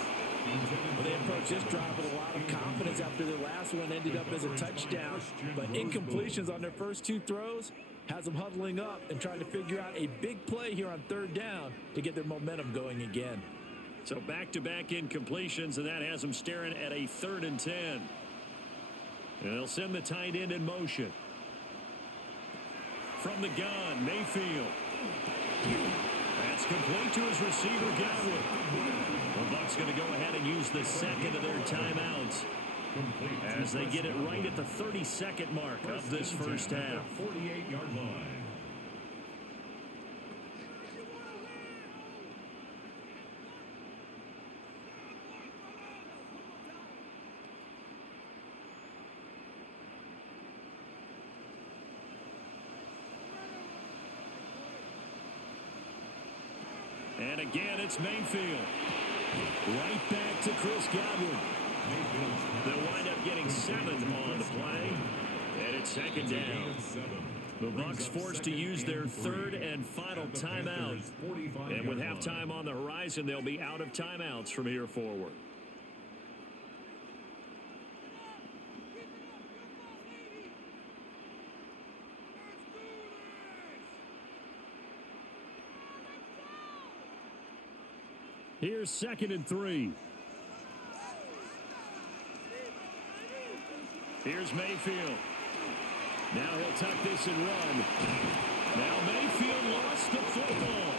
Well, they approach this drive with a lot of confidence after their last one ended up as a touchdown. But incompletions on their first 2 throws has them huddling up and trying to figure out a big play here on 3rd down to get their momentum going again. So back-to-back incompletions, and that has them staring at a 3rd and 10. And they'll send the tight end in motion. From the gun, Mayfield. That's complete to his receiver, Godwin. The Bucs going to go ahead and use the second of their timeouts as they get it right at the 32nd mark of this first half. 48-yard line. And again, it's Mayfield. Right back to Chris Godwin. They'll wind up getting 7 on the play. And it's second down. The Bucs forced to use their third and final timeout. And with halftime on the horizon, they'll be out of timeouts from here forward. Here's 2nd and 3. Here's Mayfield. Now he'll tuck this and run. Now Mayfield lost the football.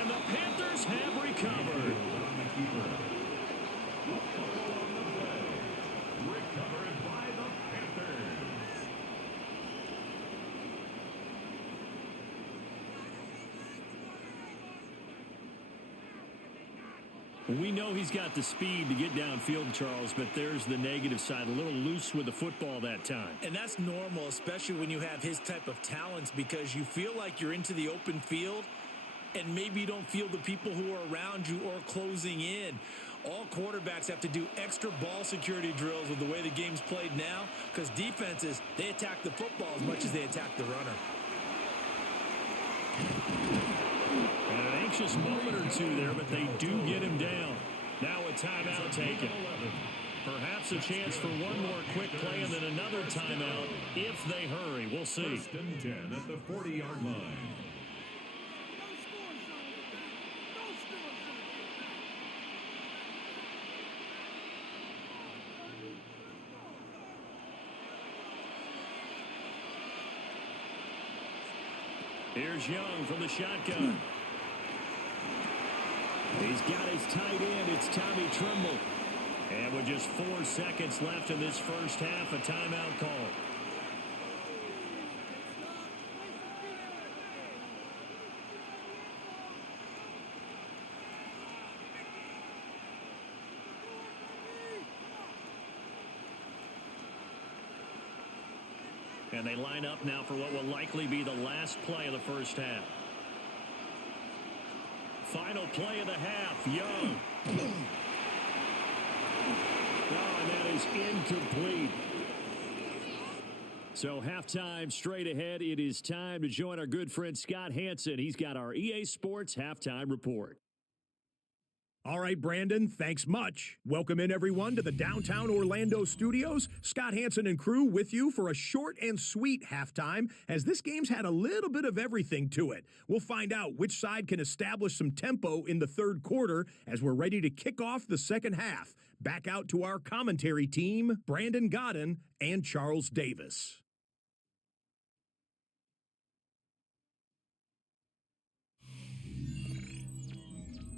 And the Panthers have recovered. Recovered by the Panthers. We know he's got the speed to get downfield, Charles, but there's the negative side. A little loose with the football that time. And that's normal, especially when you have his type of talents, because you feel like you're into the open field and maybe you don't feel the people who are around you or closing in. All quarterbacks have to do extra ball security drills with the way the game's played now, because defenses, they attack the football as much as they attack the runner. And an anxious moment or two there, but they do get him down. Now a timeout taken. Perhaps a chance for one more quick play and then another timeout if they hurry. We'll see. 1st and 10 at the 40-yard line. Here's Young from the shotgun. He's got his tight end. It's Tommy Tremble. And with just 4 seconds left in this first half, a timeout call. And they line up now for what will likely be the last play of the first half. Final play of the half, Young. Oh, and that is incomplete. So halftime straight ahead. It is time to join our good friend Scott Hansen. He's got our EA Sports halftime report. All right, Brandon, thanks much. Welcome in, everyone, to the downtown Orlando studios. Scott Hansen and crew with you for a short and sweet halftime, as this game's had a little bit of everything to it. We'll find out which side can establish some tempo in the third quarter as we're ready to kick off the second half. Back out to our commentary team, Brandon Godden and Charles Davis.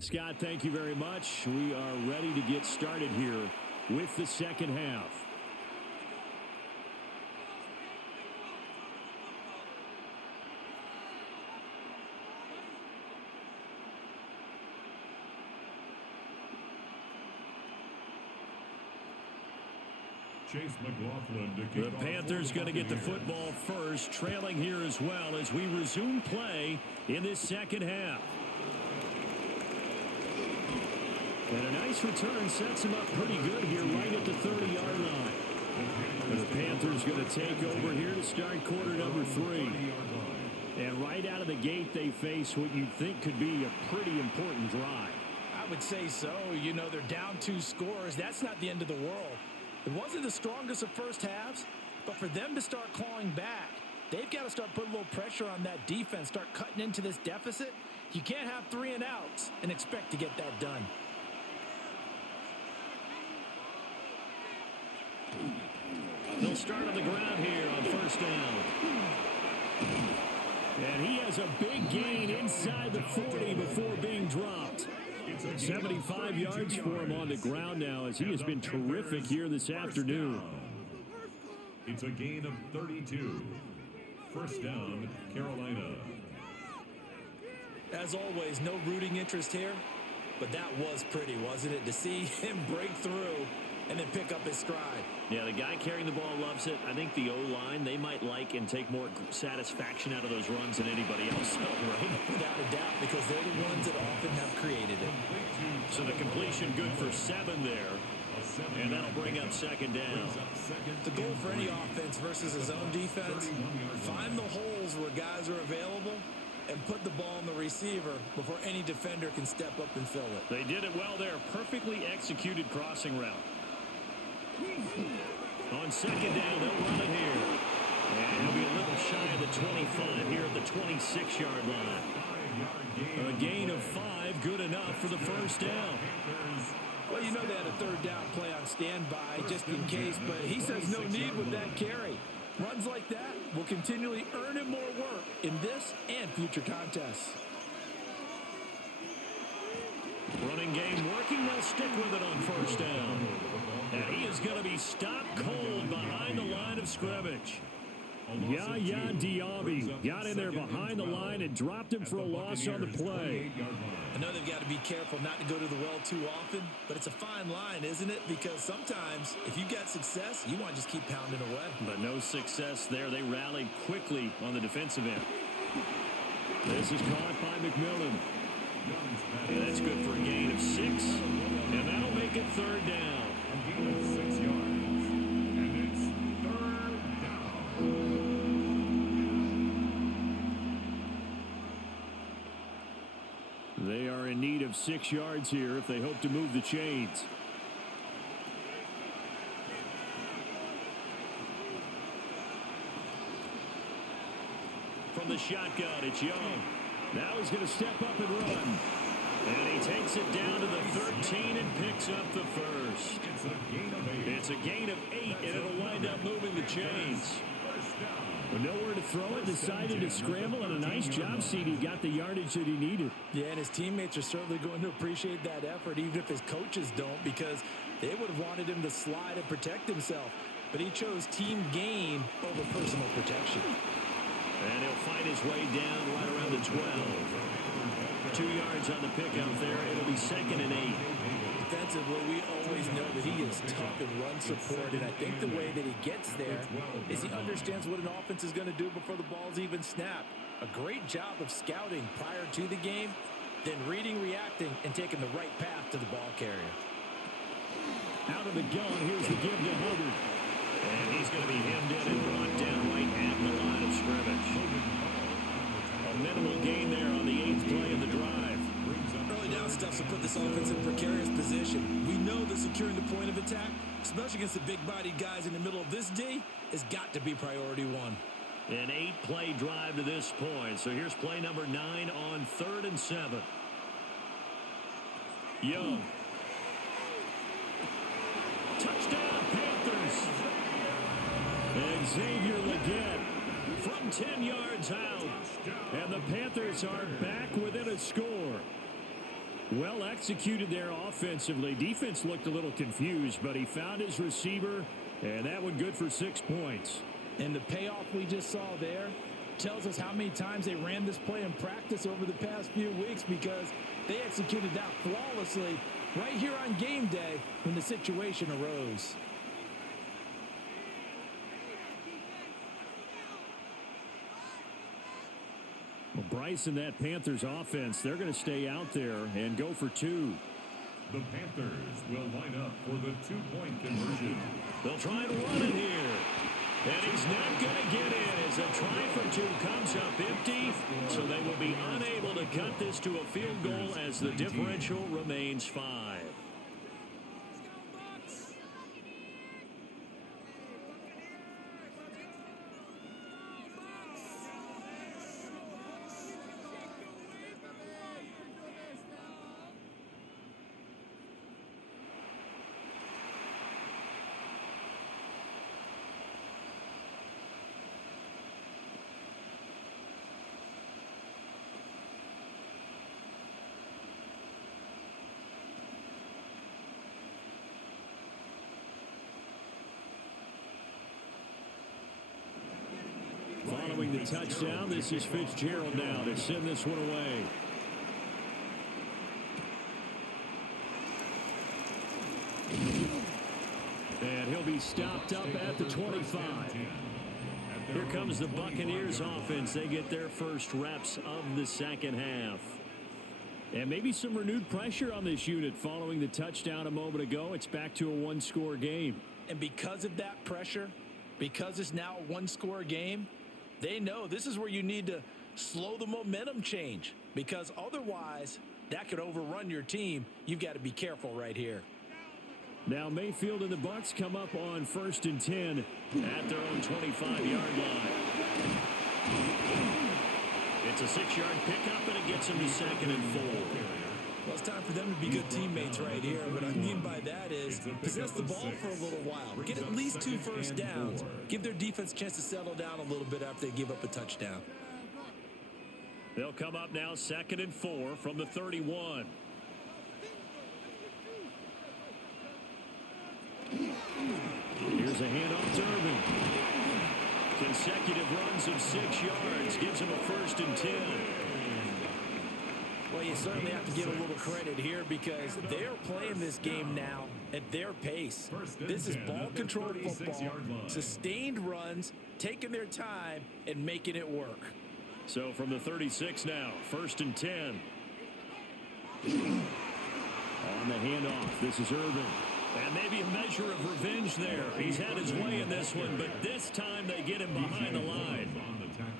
Scott, thank you very much. We are ready to get started here with the second half. Chase McLaughlin to kick The Panthers going to get the football first, trailing here as well as we resume play in this second half. And a nice return sets him up pretty good here right at the 30-yard line. The Panthers going to take over here to start quarter number 3. And right out of the gate, they face what you think could be a pretty important drive. I would say so. You know, they're down 2 scores. That's not the end of the world. It wasn't the strongest of first halves, but for them to start clawing back, they've got to start putting a little pressure on that defense, start cutting into this deficit. You can't have 3 and outs and expect to get that done. They'll start on the ground here on first down. And he has a big gain inside the 40 before being dropped. 75 yards for him on the ground now as he has been terrific here this afternoon. It's a gain of 32. First down, Carolina. As always, no rooting interest here, but that was pretty, wasn't it? To see him break through and then pick up his stride. Yeah, the guy carrying the ball loves it. I think the O-line, they might like and take more satisfaction out of those runs than anybody else, right? Without a doubt, because they're the ones that often have created it. So the completion good for 7 there. And that'll bring up second down. The goal for any offense versus his own defense, find the holes where guys are available and put the ball on the receiver before any defender can step up and fill it. They did it well there. Perfectly executed crossing route. On second down, they'll run it here. And he'll be a little shy of the 25 here at the 26-yard line. A gain of 5, good enough for the first down. Well, you know they had a third down play on standby just in case, but he says no need with that carry. Runs like that will continually earn him more work in this and future contests. Running game working. They'll stick with it on first down. And he is going to be stopped cold behind the line of scrimmage. Yaya Diaby got in there behind the line and dropped him for a loss on the play. I know they've got to be careful not to go to the well too often, but it's a fine line, isn't it? Because sometimes if you got success, you want to just keep pounding away. But no success there. They rallied quickly on the defensive end. This is caught by McMillan. And that's good for a gain of 6. And that'll make it third down. A gain of 6 yards. And it's third down. They are in need of 6 yards here if they hope to move the chains. From the shotgun, it's Young. Now he's going to step up and run. And he takes it down to the 13 and picks up the first. It's a gain of 8, and it'll wind up moving the chains. With nowhere to throw it, decided to scramble, and a nice job, CD. Got the yardage that he needed. Yeah, and his teammates are certainly going to appreciate that effort, even if his coaches don't, because they would have wanted him to slide and protect himself. But he chose team gain over personal protection. And he'll find his way down right around the 12. 2 yards on the pickup there. It'll be second and 8. Defensively, we always know that he is tough in run support, and I think the way that he gets there is he understands what an offense is going to do before the ball's even snapped. A great job of scouting prior to the game, then reading, reacting, and taking the right path to the ball carrier. Out of the gun, here's the give to Hubbard. And he's going to be hemmed in and brought down right at the line of scrimmage. A minimal gain there on the 8th play of the drive. Early down stuff to put this offense in a precarious position. We know that securing the point of attack, especially against the big-bodied guys in the middle of this D, has got to be priority 1. An 8-play drive to this point. So here's play number 9 on 3rd and 7. Young. Touchdown, Panthers. And Xavier Legette from 10 yards out. And the Panthers are back within a score. Well executed there offensively. Defense looked a little confused, but he found his receiver, and that one good for 6 points. And the payoff we just saw there tells us how many times they ran this play in practice over the past few weeks, because they executed that flawlessly right here on game day when the situation arose. Well, Bryce and that Panthers offense, they're going to stay out there and go for 2. The Panthers will line up for the 2-point conversion. They'll try and run it here. And he's not going to get in as a try for 2 comes up empty. So they will be unable to cut this to a field goal as the differential remains 5. the touchdown. This is Fitzgerald now to send this one away. And he'll be stopped up at the 25. Here comes the Buccaneers offense. They get their first reps of the second half. And maybe some renewed pressure on this unit following the touchdown a moment ago. It's back to a one-score game. And because of that pressure, because it's now a one-score game, they know this is where you need to slow the momentum change, because otherwise that could overrun your team. You've got to be careful right here. Now Mayfield and the Bucs come up on 1st and 10 at their own 25-yard line. It's a 6-yard pickup, and it gets them to 2nd and 4. Well, it's time for them to be good teammates right here. What I mean by that is possess the ball for a little while. Get at least 2 first downs. Give their defense a chance to settle down a little bit after they give up a touchdown. They'll come up now 2nd and 4 from the 31. Here's a handoff to Irvin. Consecutive runs of 6 yards gives him a 1st and 10. Well, you certainly have to give a little credit here because they're playing this game now at their pace. This is ball-controlled football, sustained runs, taking their time, and making it work. So from the 36 now, 1st and 10. On the handoff, this is Irvin. And maybe a measure of revenge there. He's had his way in this one, but this time they get him behind the line.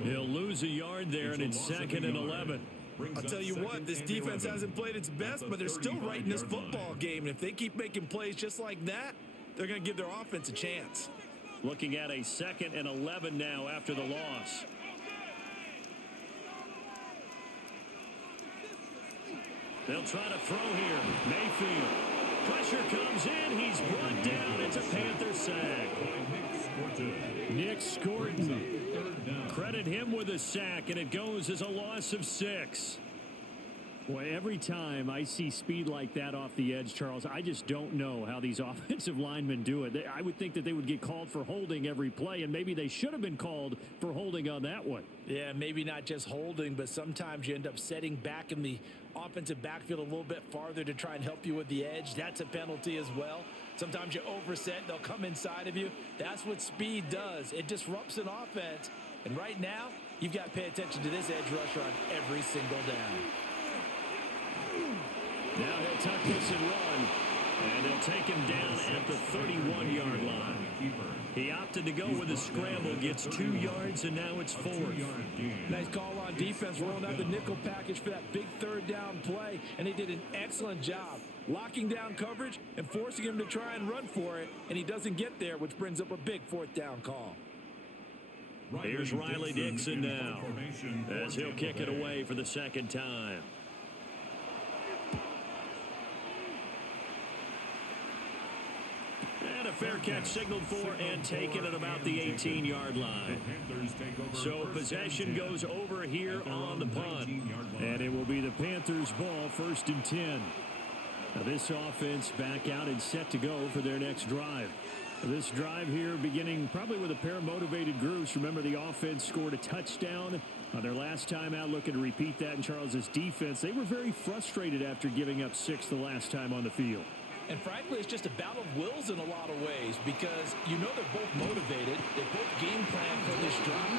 He'll lose a yard there, and it's 2nd and 11. I'll tell you what, this defense hasn't played its best, but they're still right in this football game. And if they keep making plays just like that, they're going to give their offense a chance. Looking at a 2nd and 11 now after the loss. They'll try to throw here. Mayfield. Pressure comes in. He's brought down. It's a Panther sack. Nick Scorton. Credit him with a sack, and it goes as a loss of 6. Boy, every time I see speed like that off the edge, Charles, I just don't know how these offensive linemen do it. I would think that they would get called for holding every play, and maybe they should have been called for holding on that one. Yeah, maybe not just holding, but sometimes you end up setting back in the offensive backfield a little bit farther to try and help you with the edge. That's a penalty as well. Sometimes you overset, they'll come inside of you. That's what speed does. It disrupts an offense, and right now, you've got to pay attention to this edge rusher on every single down. Now he'll tuck this and run, and they'll take him down at the 31-yard line. He opted to go with a scramble, gets 2 yards, and now it's 4th. Nice call on defense, rolling out the nickel package for that big 3rd down play, and he did an excellent job locking down coverage and forcing him to try and run for it, and he doesn't get there, which brings up a big 4th down call. Here's Riley Dixon now, as he'll kick it away for the 2nd time. And a fair catch signaled for and taken at about the 18-yard line. So possession goes over here on the punt. And it will be the Panthers' ball, 1st and 10. Now this offense back out and set to go for their next drive. This drive here beginning probably with a pair of motivated groups. Remember, the offense scored a touchdown their last time out, looking to repeat that in Charles's defense. They were very frustrated after giving up 6 the last time on the field. And frankly, it's just a battle of wills in a lot of ways because you know they're both motivated. They both game plan for this drive,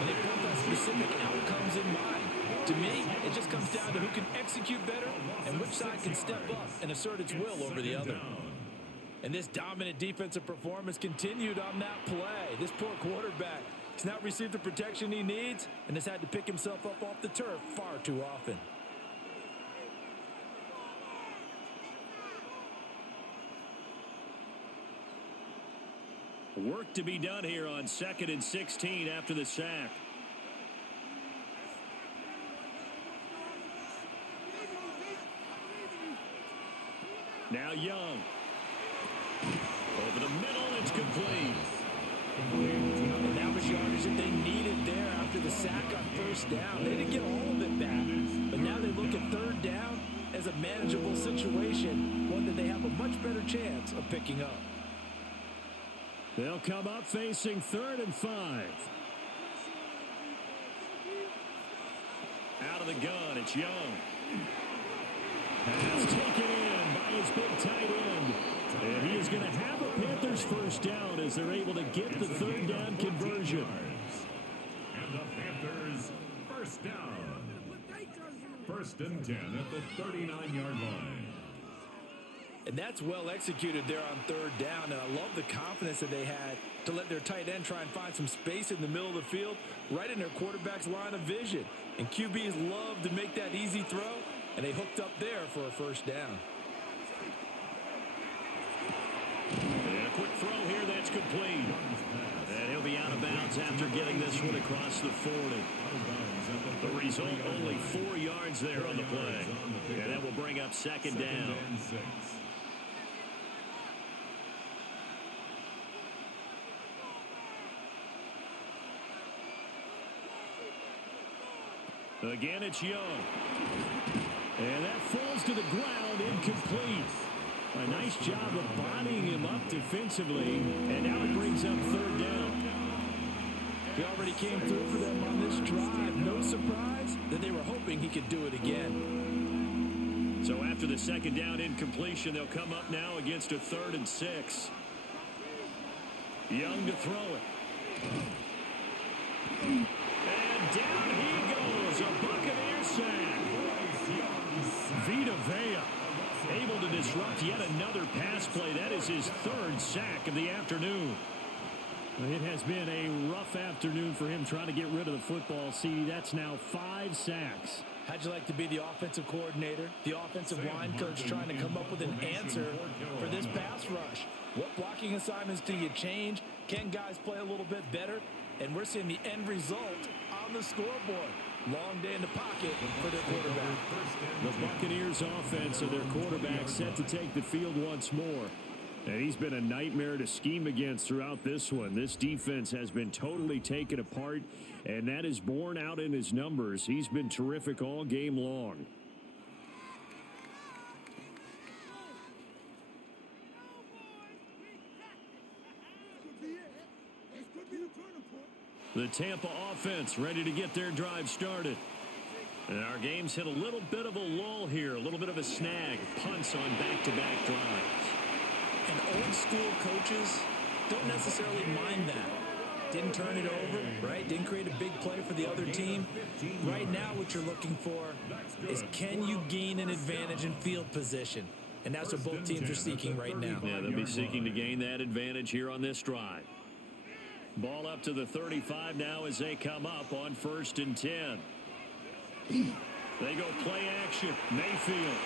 and they both have specific outcomes in mind. To me, it just comes down to who can execute better and which side can step up and assert its will over the other. And this dominant defensive performance continued on that play. This poor quarterback has not received the protection he needs and has had to pick himself up off the turf far too often. Work to be done here on 2nd and 16 after the sack. Now Young. Over the middle, it's complete. And that was yardage that they needed there after the sack on 1st down. They didn't get all of it back, but now they look at 3rd down as a manageable situation, one that they have a much better chance of picking up. They'll come up facing 3rd and 5. of the gun. It's Young. Pass taken in by his big tight end. And he is going to have a Panthers first down as they're able to get the third down conversion. And the Panthers first down. First and 10 at the 39-yard line. And that's well executed there on third down. And I love the confidence that they had to let their tight end try and find some space in the middle of the field, right in their quarterback's line of vision. And QBs love to make that easy throw, and they hooked up there for a first down. And a quick throw here that's complete. And he'll be out of bounds after getting this one across the 40. The result, only 4 yards there on the play. And that will bring up second down. Again, it's Young. And that falls to the ground, incomplete. A nice job of bodying him up defensively, and now it brings up third down. He already came through for them on this drive. No surprise that they were hoping he could do it again. So after the second down incompletion, they'll come up now against a 3rd and 6. Young to throw it. And down he goes, a Buccaneer sack. Vita Vea able to disrupt yet another pass play. That is his 3rd sack of the afternoon. It has been a rough afternoon for him trying to get rid of the football. See, that's now 5 sacks. How'd you like to be the offensive coordinator, the offensive line coach, trying to come up with an answer for this pass rush? What blocking assignments do you change? Can guys play a little bit better? And we're seeing the end result on the scoreboard. Long day in the pocket for their quarterback. The Buccaneers offense and their quarterback set to take the field once more. And he's been a nightmare to scheme against throughout this one. This defense has been totally taken apart, and that is borne out in his numbers. He's been terrific all game long. The Tampa offense ready to get their drive started. And our game's hit a little bit of a lull here, a little bit of a snag. Punts on back-to-back drives. And old school coaches don't necessarily mind that. Didn't turn it over, right? Didn't create a big play for the other team. Right now what you're looking for is, can you gain an advantage in field position? And that's what both teams are seeking right now. Yeah, they'll be seeking to gain that advantage here on this drive. Ball up to the 35 now as they come up on 1st and 10. They go play action. Mayfield.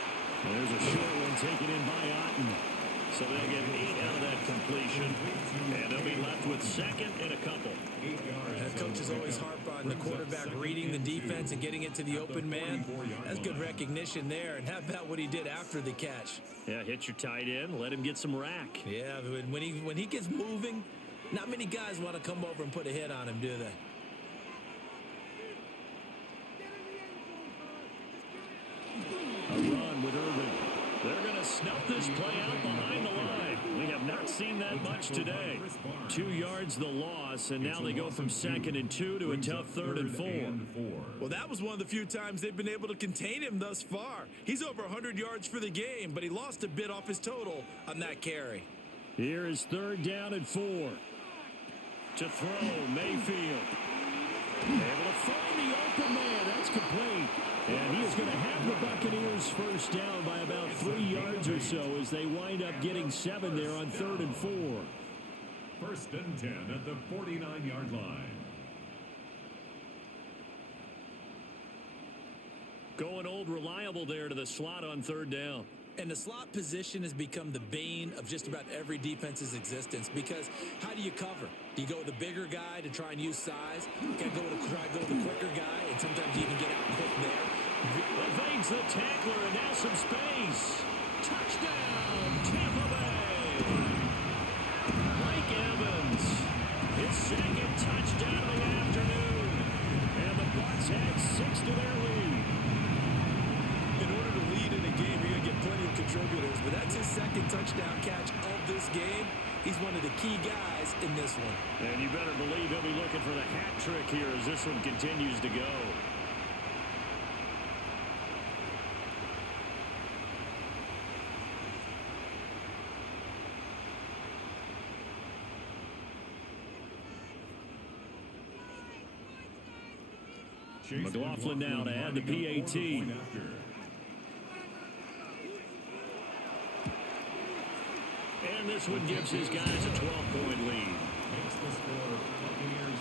There's a short one taken in by Otten. So they'll get 8 out of that completion. And they'll be left with 2nd and a couple. Coaches always harp on the quarterback reading the defense and getting it to the open man. That's good recognition there. And how about what he did after the catch? Yeah, hit your tight end. Let him get some rack. Yeah, when he gets moving, not many guys want to come over and put a hit on him, do they? A run with Irving. They're going to snuff this play out behind the line. We have not seen that much today. 2 yards the loss, and now they go from 2nd and 2 to a tough 3rd and 4. Well, that was one of the few times they've been able to contain him thus far. He's over 100 yards for the game, but he lost a bit off his total on that carry. Here is 3rd down and 4. To throw, Mayfield. Able to find the open man. That's complete. And he is going to have the Buccaneers first down by about 3 yards or so as they wind up getting 7 there on 3rd and 4. 1st and 10 at the 49-yard line. Going old reliable there to the slot on 3rd down. And the slot position has become the bane of just about every defense's existence, because how do you cover? Do you go with the bigger guy to try and use size? Can go with the quicker guy, and sometimes you even get out quick there. Evades the tackler, and now some space. Touchdown, Tampa Bay. Mike Evans, his 2nd touchdown of the afternoon. And the Bucs add 6 to their lead. In order to lead in a game, you're going to get plenty of contributors, but that's his 2nd touchdown catch of this game. He's one of the key guys in this one. And you better believe he'll be looking for the hat trick here as this one continues to go. McLaughlin now to add the PAT. And this one gives his guys a 12-point lead.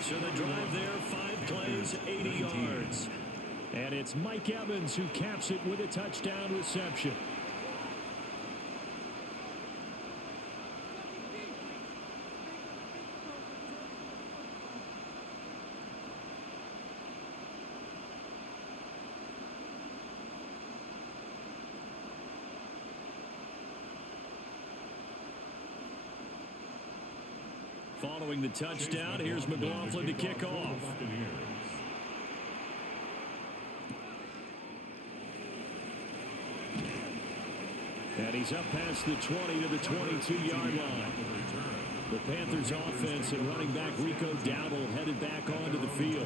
So the drive there, 5 plays, 80 yards. And it's Mike Evans who caps it with a touchdown reception. Following the touchdown, here's McLaughlin to kick off. And he's up past the 20 to the 22-yard line. The Panthers offense and running back Rico Dowdle headed back onto the field.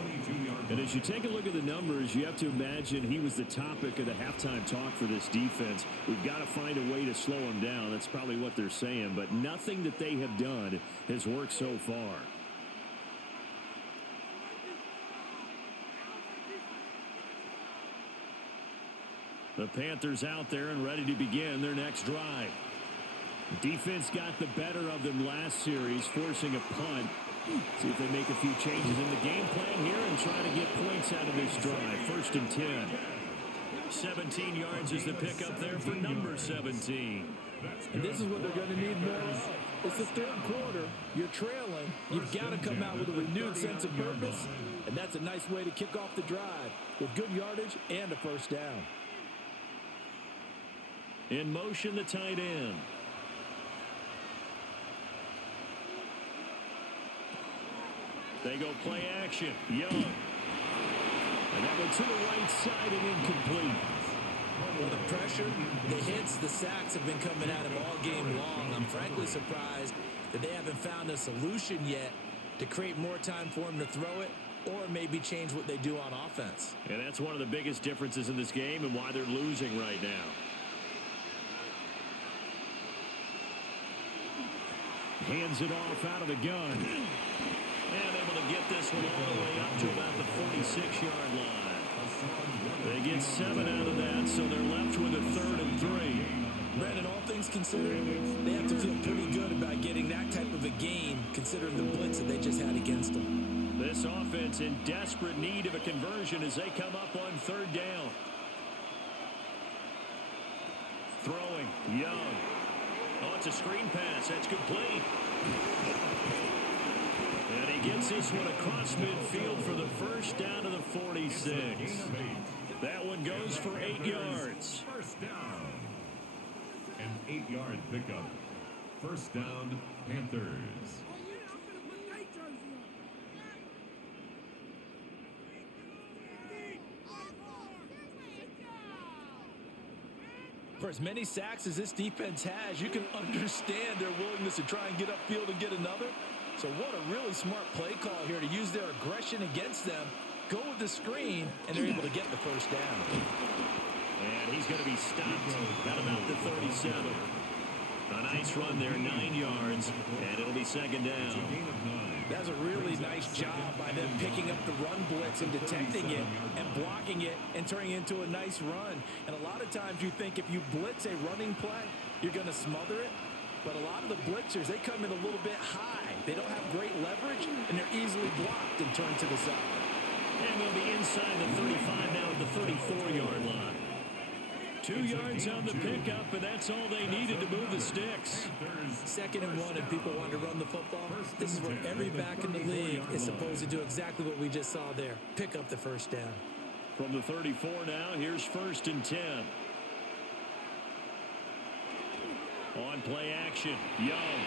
And as you take a look at the numbers, you have to imagine he was the topic of the halftime talk for this defense. We've got to find a way to slow him down. That's probably what they're saying. But nothing that they have done has worked so far. The Panthers out there and ready to begin their next drive. Defense got the better of them last series, forcing a punt. See if they make a few changes in the game plan here and try to get points out of this drive. 1st and 10. 17 yards is the pickup there for number 17. And this is what they're going to need more of. It's the 3rd quarter. You're trailing. You've got to come out with a renewed sense of purpose. And that's a nice way to kick off the drive with good yardage and a 1st down. In motion, the tight end. They go play action. Young. And that one to the right side and incomplete. Well, the pressure, the hits, the sacks have been coming at him all game long. I'm frankly surprised that they haven't found a solution yet to create more time for him to throw it or maybe change what they do on offense. And that's one of the biggest differences in this game and why they're losing right now. Hands it off out of the gun. And able to get this one all the way up to about the 46-yard line. They get 7 out of that, so they're left with a 3rd and 3. Brandon, all things considered, they have to feel pretty good about getting that type of a gain, considering the blitz that they just had against them. This offense in desperate need of a conversion as they come up on 3rd down. Throwing, Young. Oh, it's a screen pass. That's complete. And he gets this one across midfield for the 1st down to the 46. That one goes for 8 yards. 1st down. An 8-yard pickup. 1st down, Panthers. For as many sacks as this defense has, you can understand their willingness to try and get upfield and get another. So what a really smart play call here to use their aggression against them, go with the screen, and they're able to get the 1st down. And he's going to be stopped at about the 37. A nice run there, 9 yards, and it'll be 2nd down. That's a really nice job by them picking up the run blitz and detecting it and blocking it and turning it into a nice run. And a lot of times you think if you blitz a running play, you're going to smother it. But a lot of the blitzers, they come in a little bit high. They don't have great leverage, and they're easily blocked and turned to the side. And they'll be inside the 35 now at the 34-yard line. 2 yards on the pickup, and that's all they needed to move the sticks. 2nd and 1, and people want to run the football. This is where every back in the league is supposed to do exactly what we just saw there. Pick up the 1st down. From the 34 now, here's 1st and 10. On play action, Young.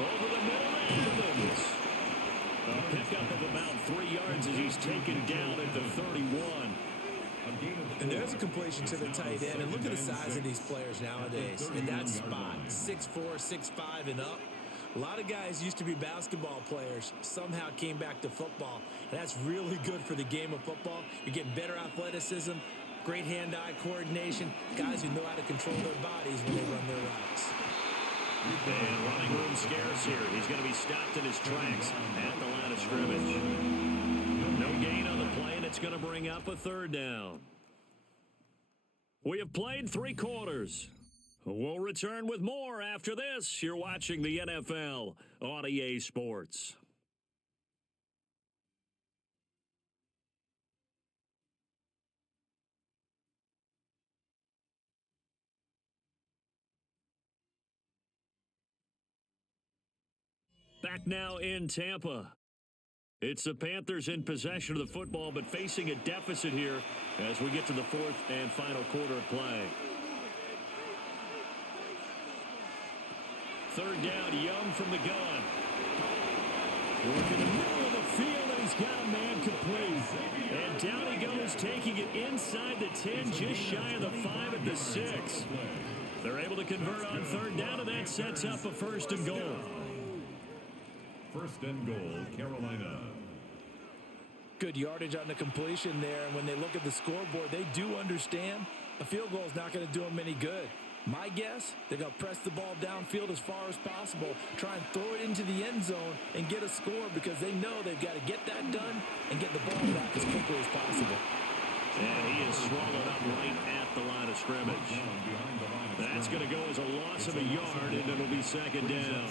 Over the middle, Evans. A pickup of about 3 yards as he's taken down at the 31. And there's a completion to the tight end. And look at the size of these players nowadays. In that spot, 6'4", 6'5", and up. A lot of guys used to be basketball players, somehow came back to football. And that's really good for the game of football. You're getting better athleticism, great hand-eye coordination, guys who know how to control their bodies when they run their routes. And running room scarce here. He's going to be stopped in his tracks at the line of scrimmage. No gain on the play, and it's That's going to bring up a third down. We have played 3 quarters. We'll return with more after this. You're watching the NFL on EA Sports. Back now in Tampa. It's the Panthers in possession of the football, but facing a deficit here as we get to the 4th and final quarter of play. Third down, Young from the gun. Working the middle of the field, and he's got a man complete. And down he goes, taking it inside the 10, just shy of the 5 at the 6. They're able to convert on third down, and that sets up a 1st and goal. 1st and goal, Carolina. Good yardage on the completion there, and when they look at the scoreboard, they do understand a field goal is not going to do them any good. My guess, they're going to press the ball downfield as far as possible, try and throw it into the end zone and get a score because they know they've got to get that done and get the ball back as quickly as possible. And he is swallowed up right at the line of scrimmage. That's going to go as a loss of a yard, and it'll be 2nd down.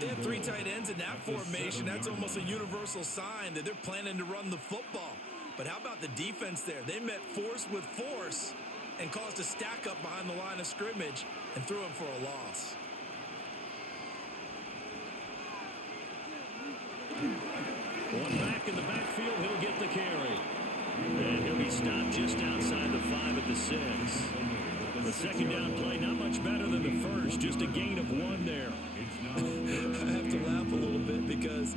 They have 3 tight ends in that formation. That's almost a universal sign that they're planning to run the football. But how about the defense there? They met force with force and caused a stack up behind the line of scrimmage and threw him for a loss. One back in the backfield, he'll get the carry. And he'll be stopped just outside the 5 at the 6. The 2nd down play, not much better than the first, just a gain of 1 there. I have to laugh a little bit because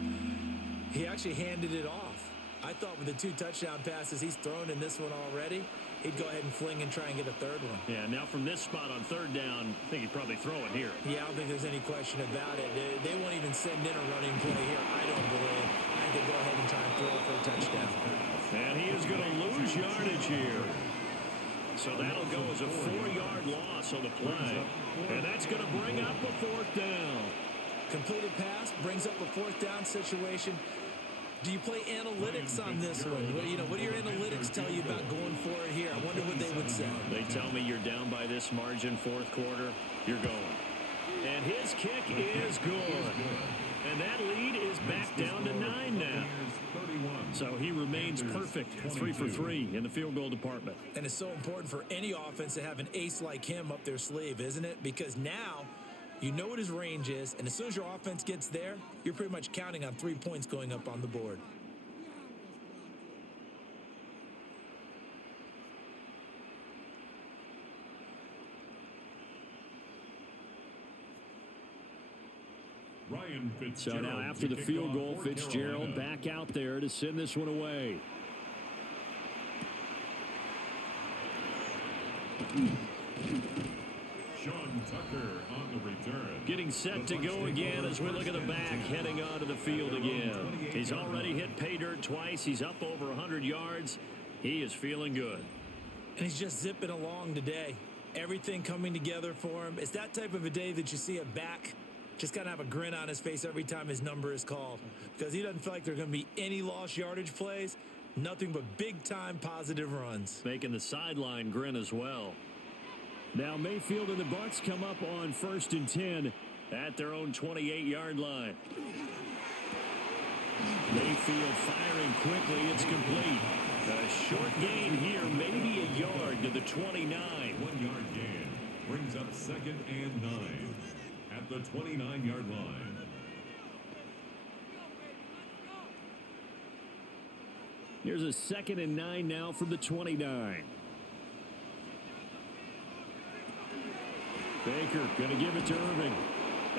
he actually handed it off. I thought with the 2 touchdown passes he's thrown in this one already, he'd go ahead and fling and try and get a 3rd one. Yeah, now from this spot on 3rd down, I think he'd probably throw it here. Yeah, I don't think there's any question about it. They won't even send in a running play here, I don't believe. I think they'll go ahead and try and throw it for a touchdown. And he is going to lose yardage here. So that'll go as a 4-yard loss on the play. And that's going to bring up a 4th down. Completed pass brings up a 4th down situation. Do you play analytics on this one? What do your analytics tell you about going for it here? I wonder what they would say. They tell me you're down by this margin, 4th quarter, you're going. And his kick is good. And that lead is back down to 9 now. So he remains perfect, 3 for 3 in the field goal department. And it's so important for any offense to have an ace like him up their sleeve, isn't it? Because now you know what his range is, and as soon as your offense gets there, you're pretty much counting on 3 points going up on the board. So now after the field goal, Fitzgerald back out there to send this one away. Sean Tucker on the return. Getting set to go again as we look at the back, heading onto the field again. He's already hit pay dirt twice. He's up over 100 yards. He is feeling good. And he's just zipping along today. Everything coming together for him. It's that type of a day that you see a back just kind of have a grin on his face every time his number is called, because he doesn't feel like there are going to be any lost yardage plays, nothing but big-time positive runs. Making the sideline grin as well. Now Mayfield and the Bucs come up on 1st and 10 at their own 28-yard line. Mayfield firing quickly. It's complete. A short gain here, maybe a yard to the 29. 1-yard gain brings up 2nd and 9. At the 29-yard line. Here's a 2nd and 9 now from the 29. Baker going to give it to Irving.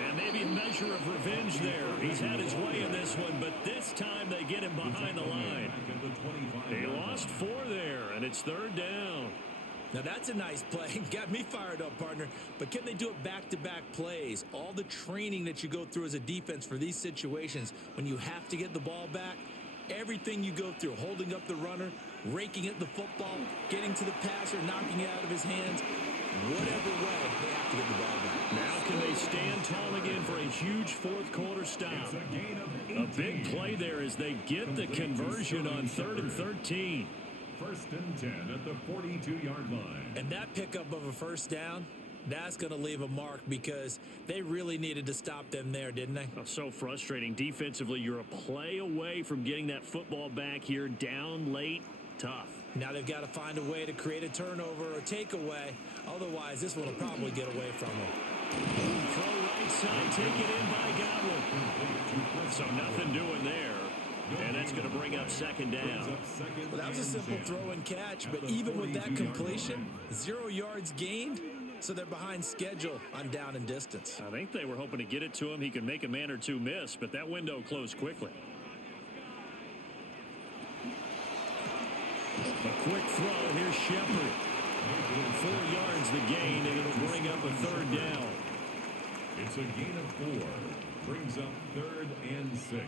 And maybe a measure of revenge there. He's had his way in this one, but this time they get him behind the line. He lost 4 there, and it's 3rd down. Now that's a nice play. Got me fired up, partner. But can they do it back-to-back plays? All the training that you go through as a defense for these situations, when you have to get the ball back, everything you go through, holding up the runner, raking at the football, getting to the passer, knocking it out of his hands, whatever way, they have to get the ball back. Now can they stand tall again for a huge 4th quarter stop? It's a gain of A Big play there as they get the conversion on 3rd and 13. 1st and 10 at the 42-yard line. And that pickup of a first down, that's going to leave a mark because they really needed to stop them there, didn't they? Oh, so frustrating. Defensively, you're a play away from getting that football back here. Down late, tough. Now they've got to find a way to create a turnover or takeaway. Otherwise, this one will probably get away from them. Throw right side, take it in by Godwin. So nothing doing there. And that's going to bring up 2nd down. Well, that was a simple throw and catch, but even with that completion, 0 yards gained, so they're behind schedule on down and distance. I think they were hoping to get it to him. He could make a man or two miss, but that window closed quickly. A quick throw. Here's Shepard. 4 yards the gain, and it'll bring up a 3rd down. It's a gain of 4. Brings up 3rd and 6.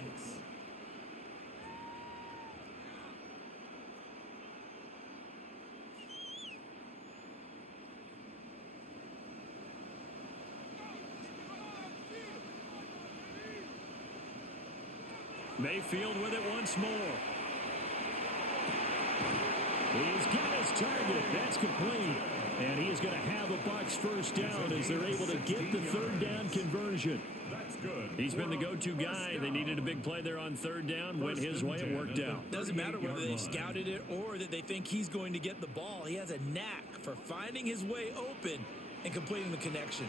Mayfield with it once more. He's got his target. That's complete. And he is going to have a Bucs first down as they're able to get the 3rd down conversion. That's good. He's been the go-to guy. They needed a big play there on 3rd down. Went his way. It worked out. Doesn't matter whether they scouted it or that they think he's going to get the ball. He has a knack for finding his way open and completing the connection.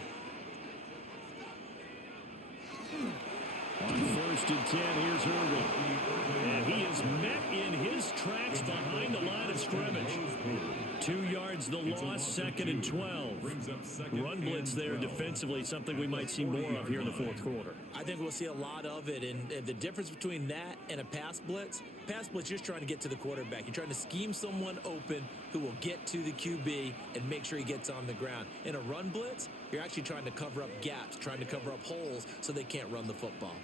On 1st and 10, here's Irvin. And he is met in his tracks behind the line of scrimmage. 2 yards the loss, 2nd and 12. Run blitz there defensively, something we might see more of here in the 4th quarter. I think we'll see a lot of it, and the difference between that and a pass blitz, you're just trying to get to the quarterback. You're trying to scheme someone open who will get to the QB and make sure he gets on the ground. In a run blitz, you're actually trying to cover up gaps, trying to cover up holes so they can't run the football.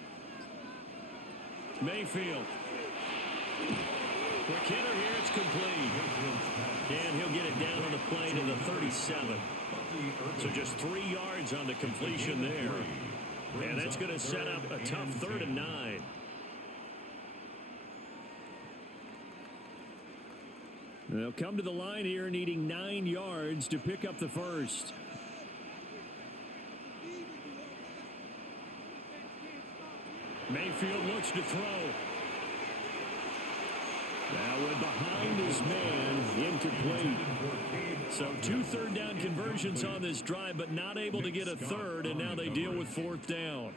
Mayfield. Quick hitter here, it's complete. And he'll get it down on the play to the 37. So just 3 yards on the completion there. And that's going to set up a tough 3rd and 9. They'll come to the line here needing 9 yards to pick up the first. Mayfield looks to throw. Now went behind his man, incomplete. So 2 3rd down conversions on this drive, but not able to get a 3rd, and now they deal with 4th down.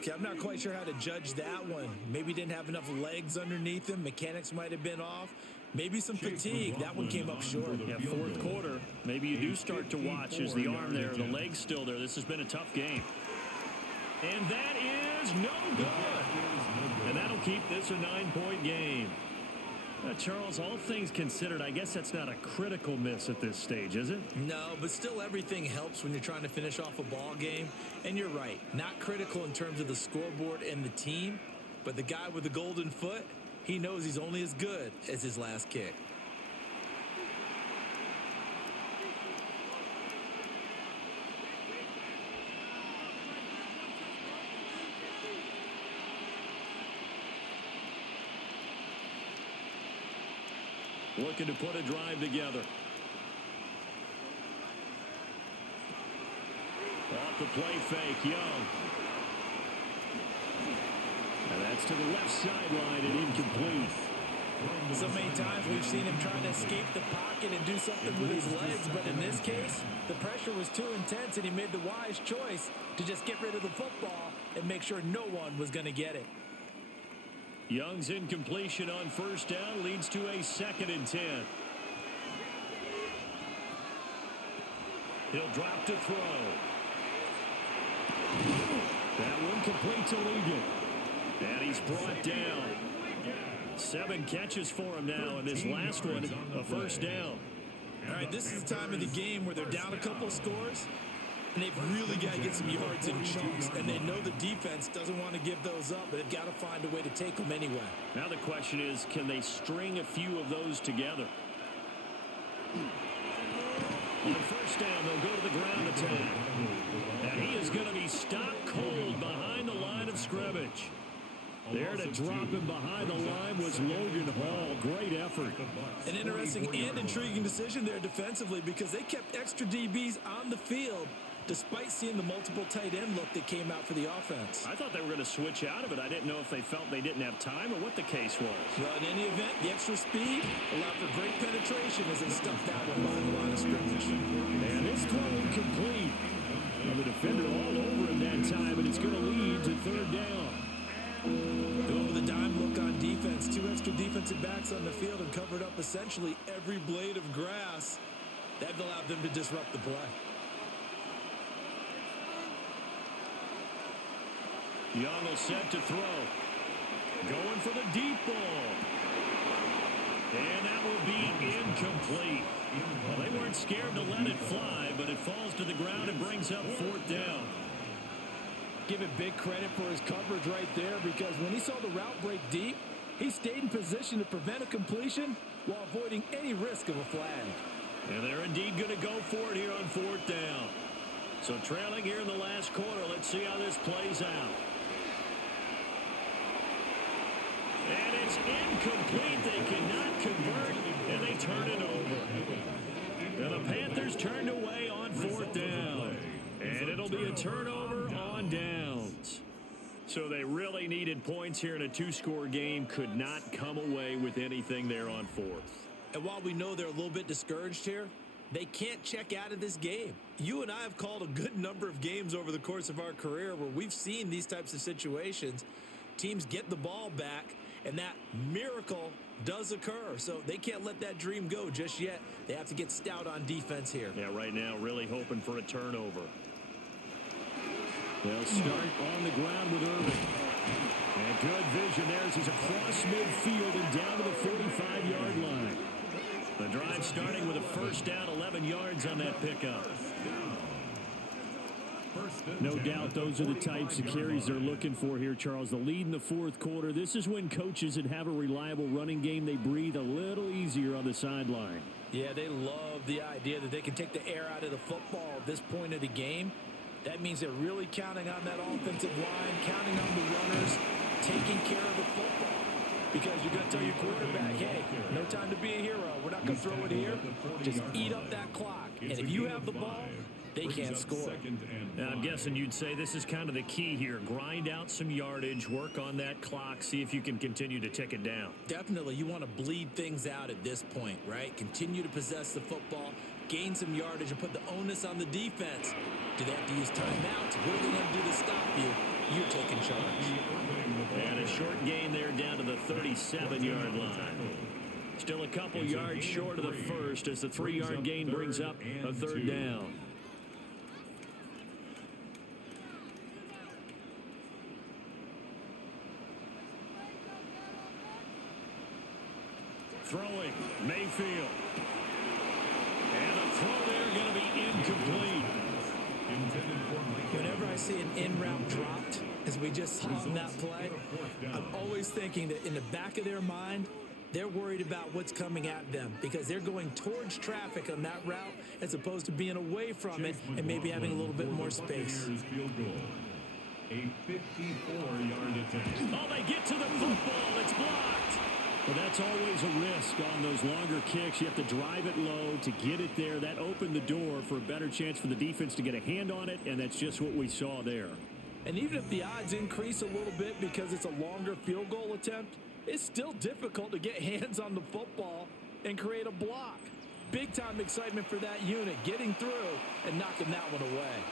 Okay, I'm not quite sure how to judge that one. Maybe didn't have enough legs underneath him. Mechanics might have been off. Maybe some fatigue. That one came up short. Yeah, 4th quarter. Maybe you do start to watch as the arm there, the leg's still there. This has been a tough game. And that is no good. And that'll keep this a 9-point game. Charles, all things considered, I guess that's not a critical miss at this stage, is it? No, but still everything helps when you're trying to finish off a ball game. And you're right, not critical in terms of the scoreboard and the team, but the guy with the golden foot, he knows he's only as good as his last kick. Looking to put a drive together. Off the play fake, Young. And that's to the left sideline and incomplete. So many times we've seen him trying to escape the pocket and do something with his legs, but in this case, the pressure was too intense and he made the wise choice to just get rid of the football and make sure no one was going to get it. Young's incompletion on 1st down leads to a 2nd and 10. He'll drop to throw. That one complete to Ligon. And he's brought down. 7 catches for him now, and this last one, a 1st down. All right, this is the time of the game where they're down a couple of scores, and they've really got to get some yards in chunks, and they know the defense doesn't want to give those up, but they've got to find a way to take them anyway. Now the question is, can they string a few of those together? On 1st down, they'll go to the ground attack. And he is going to be stopped cold behind the line of scrimmage. There to drop him behind the line was Logan Hall. Great effort. An interesting and intriguing decision there defensively because they kept extra DBs on the field despite seeing the multiple tight end look that came out for the offense. I thought they were going to switch out of it. I didn't know if they felt they didn't have time or what the case was. Well, in any event, the extra speed allowed for great penetration as they stuffed that one behind the line of scrimmage. And it's throw incomplete. Well, the defender all over him that time, and it's going to lead to third down. Go with a dime look on defense. Two extra defensive backs on the field and covered up essentially every blade of grass. That allowed them to disrupt the play. Young will set to throw. Going for the deep ball. And that will be incomplete. Well, they weren't scared to let it fly, but it falls to the ground and brings up fourth down. Give it big credit for his coverage right there because when he saw the route break deep, he stayed in position to prevent a completion while avoiding any risk of a flag. And they're indeed going to go for it here on fourth down. So trailing here in the last quarter, let's see how this plays out. And it's incomplete. They cannot convert, and they turn it over. And the Panthers turned away on fourth down. And it'll be a turnover on downs. So they really needed points here in a two-score game. Could not come away with anything there on fourth. And while we know they're a little bit discouraged here, they can't check out of this game. You and I have called a good number of games over the course of our career where we've seen these types of situations. Teams get the ball back, and that miracle does occur. So they can't let that dream go just yet. They have to get stout on defense here. Yeah, right now really hoping for a turnover. They'll start on the ground with Irving. And good vision there as he's across midfield and down to the 45-yard line. The drive starting with a first down, 11 yards on that pickup. No doubt those are the types of carries they're looking for here, Charles. The lead in the fourth quarter. This is when coaches that have a reliable running game, they breathe a little easier on the sideline. Yeah, they love the idea that they can take the air out of the football at this point of the game. That means they're really counting on that offensive line, counting on the runners, taking care of the football. Because you're going to tell your quarterback, hey, no time to be a hero. We're not going to throw it here. Just eat up that clock. And if you have the ball, they can't score. Now, I'm guessing you'd say this is kind of the key here. Grind out some yardage, work on that clock, see if you can continue to tick it down. Definitely, you want to bleed things out at this point, right? Continue to possess the football, gain some yardage, and put the onus on the defense. Do they have to use timeouts? What are they going to do to stop you? You're taking charge. And a short gain there down to the 37-yard line. Still a couple yards short of the first as the 3-yard gain brings up a third down. Throwing, Mayfield. And the throw there going to be incomplete. Whenever I see an in-route dropped, as we just saw in that play, I'm always thinking that in the back of their mind, they're worried about what's coming at them because they're going towards traffic on that route as opposed to being away from it and maybe having a little bit more space. A 54-yard attempt. Oh, they get to the football. It's blocked. Well, that's always a risk on those longer kicks. You have to drive it low to get it there. That opened the door for a better chance for the defense to get a hand on it, and that's just what we saw there. And even if the odds increase a little bit because it's a longer field goal attempt, it's still difficult to get hands on the football and create a block. Big-time excitement for that unit, getting through and knocking that one away.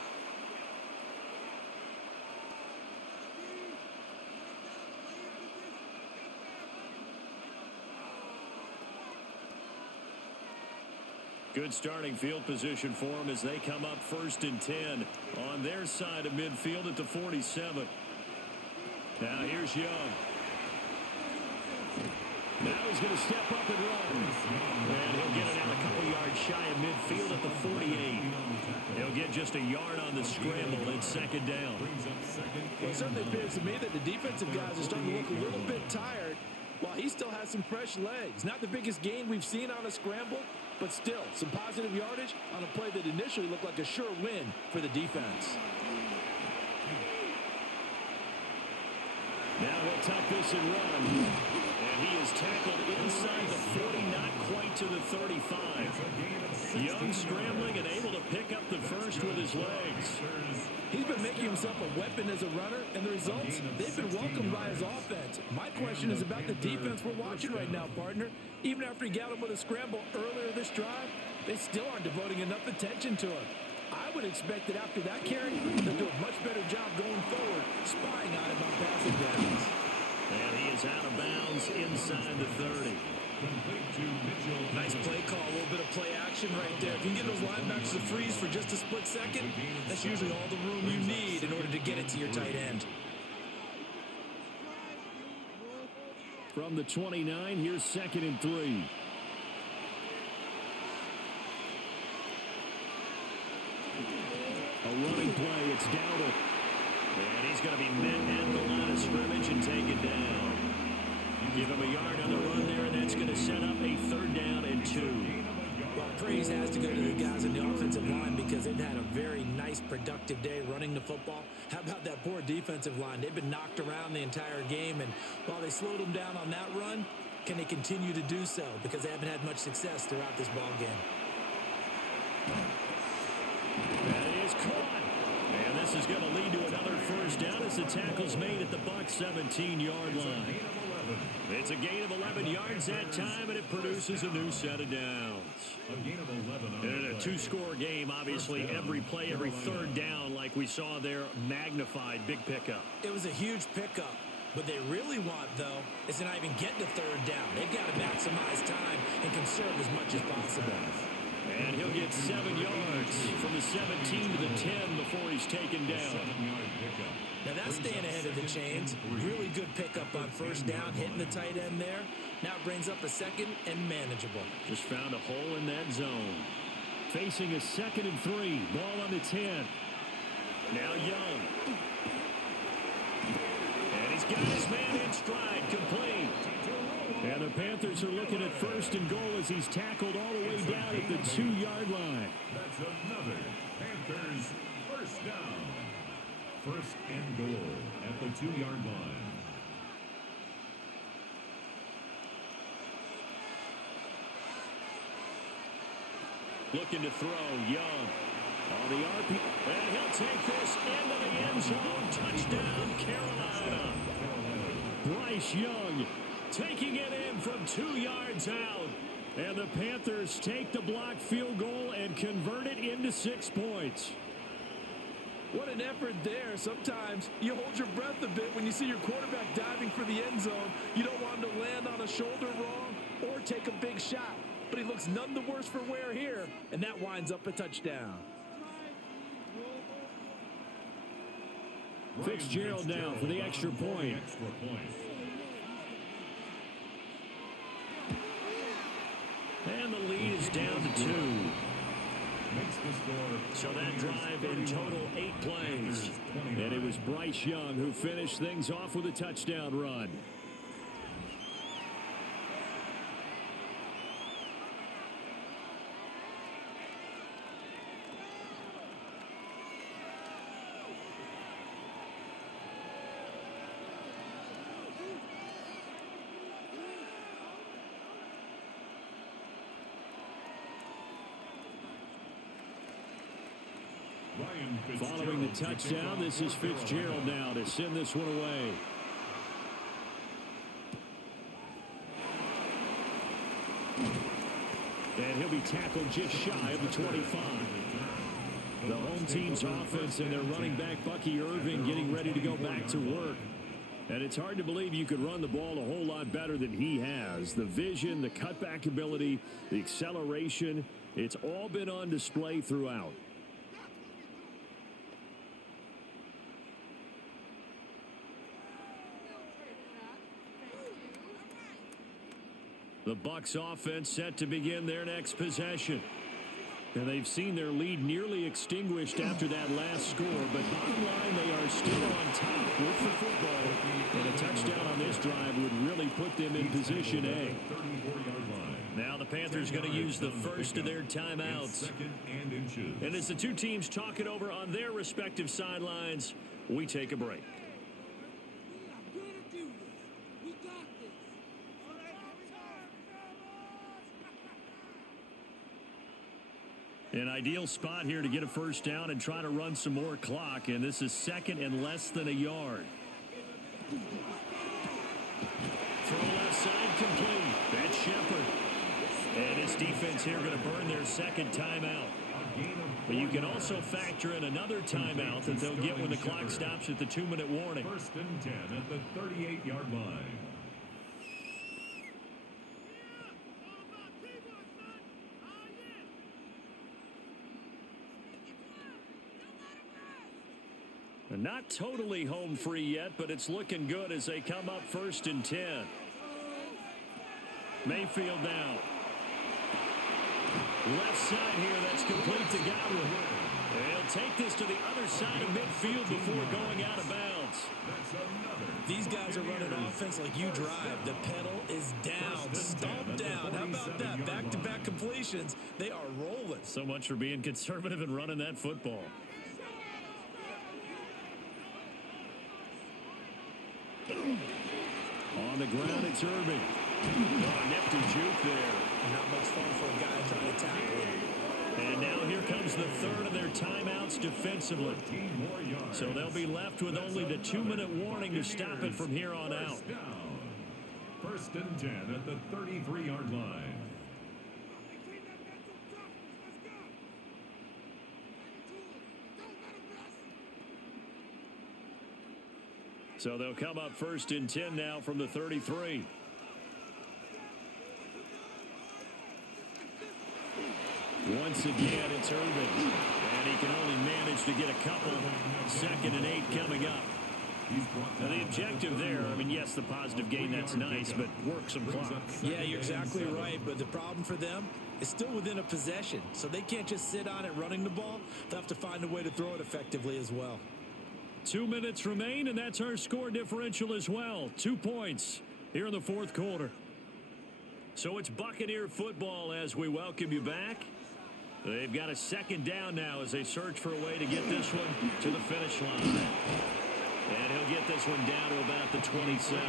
Good starting field position for them as they come up 1st and 10 on their side of midfield at the 47. Now here's Young. Now he's going to step up and run. And he'll get it out a couple yards shy of midfield at the 48. He'll get just a yard on the scramble and 2nd down. Well, it certainly appears to me that the defensive guys are starting to look a little bit tired while he still has some fresh legs. Not the biggest gain we've seen on a scramble, but still some positive yardage on a play that initially looked like a sure win for the defense. Now he'll tuck this and run. And he is tackled inside the 40, not quite to the 35. Young scrambling and able to pick up the first with his legs. He's been making himself a weapon as a runner, and the results, they've been welcomed by his offense. My question is about the defense we're watching right now, partner. Even after he got him with a scramble earlier this drive, they still aren't devoting enough attention to him. I would expect that after that carry, they'll do a much better job going forward, spying on him on passing downs. And he is out of bounds inside the 30. Nice play call, a little bit of play action right there. If you can get those linebackers to freeze for just a split second, that's usually all the room you need in order to get it to your tight end. From the 29, here's 2nd and 3. A running play, it's Dowdle. And he's going to be met at the line of scrimmage and taken down. Give him a yard on the run there, and that's going to set up a 3rd down and 2. Well, praise has to go to the guys in the offensive line because they've had a very nice, productive day running the football. How about that poor defensive line? They've been knocked around the entire game, and while they slowed them down on that run, can they continue to do so? Because they haven't had much success throughout this ball game. That is caught. And this is going to lead to another 1st down as the tackle's made at the Bucs 17-yard line. It's a gain of 11 yards that time, and it produces a new set of downs. In a 2-score game, obviously, every play, every 3rd down, like we saw there, magnified, big pickup. It was a huge pickup. What they really want, though, is to not even get to 3rd down. They've got to maximize time and conserve as much as possible. And he'll get 7 yards from the 17 to the 10 before he's taken down. Now that's staying ahead of the chains. Really good pickup on 1st down, hitting the tight end there. Now it brings up a 2nd and manageable. Just found a hole in that zone. Facing a 2nd and 3. Ball on the 10. Now Young. And he's got his man in stride, complete. And the Panthers are looking at 1st and goal as he's tackled all the way down at the 2-yard line. That's another Panthers 1st down. 1st and goal at the 2-yard line. Looking to throw, Young. On the RP. And he'll take this into the end zone. Touchdown, Carolina. Bryce Young taking it in from 2 yards out. And the Panthers take the block field goal and convert it into 6 points. What an effort there. Sometimes you hold your breath a bit when you see your quarterback diving for the end zone. You don't want him to land on a shoulder wrong or take a big shot. But he looks none the worse for wear here, and that winds up a touchdown. Fitzgerald now for the extra point. And the lead is down to 2. So that drive in total 8 plays. And it was Bryce Young who finished things off with a touchdown run. Following the touchdown, this is Fitzgerald now to send this one away. And he'll be tackled just shy of the 25. The home team's offense and their running back, Bucky Irving, getting ready to go back to work. And it's hard to believe you could run the ball a whole lot better than he has. The vision, the cutback ability, the acceleration, it's all been on display throughout. The Bucs offense set to begin their next possession. And they've seen their lead nearly extinguished after that last score. But bottom line, they are still on top with the football. And a touchdown on this drive would really put them in position A. Now the Panthers going to use the first of their timeouts. And as the two teams talk it over on their respective sidelines, we take a break. An ideal spot here to get a first down and try to run some more clock, and this is second and less than a yard. Throw left side complete. That's Shepard. And his defense here going to burn their second timeout. But you can also factor in another timeout that they'll get when the clock stops at the 2-minute warning. First and 10 at the 38-yard line. Not totally home free yet, but it's looking good as they come up first and 10. Mayfield now. Left side here, that's complete to Godwin. They'll take this to the other side of midfield before going out of bounds. These guys are running offense like you drive. The pedal is down, stomp down. How about that? Back-to-back completions. They are rolling. So much for being conservative and running that football. On the ground, it's Irving. Oh, nifty juke there. Not much fun for a guy trying to tackle him. And now here comes the third of their timeouts defensively. So they'll be left with only the 2-minute warning to stop it from here on out. First and 10 at the 33-yard line. So they'll come up first and 10 now from the 33. Once again, it's Irvin. And he can only manage to get a couple. 2nd and 8 coming up. Now the objective there, I mean, yes, the positive gain, that's nice, but work some clock. Yeah, you're exactly right. But the problem for them is still within a possession. So they can't just sit on it running the ball. They'll have to find a way to throw it effectively as well. 2 minutes remain, and that's our score differential as well. 2 points here in the fourth quarter. So it's Buccaneer football as we welcome you back. They've got a second down now as they search for a way to get this one to the finish line. And he'll get this one down to about the 27.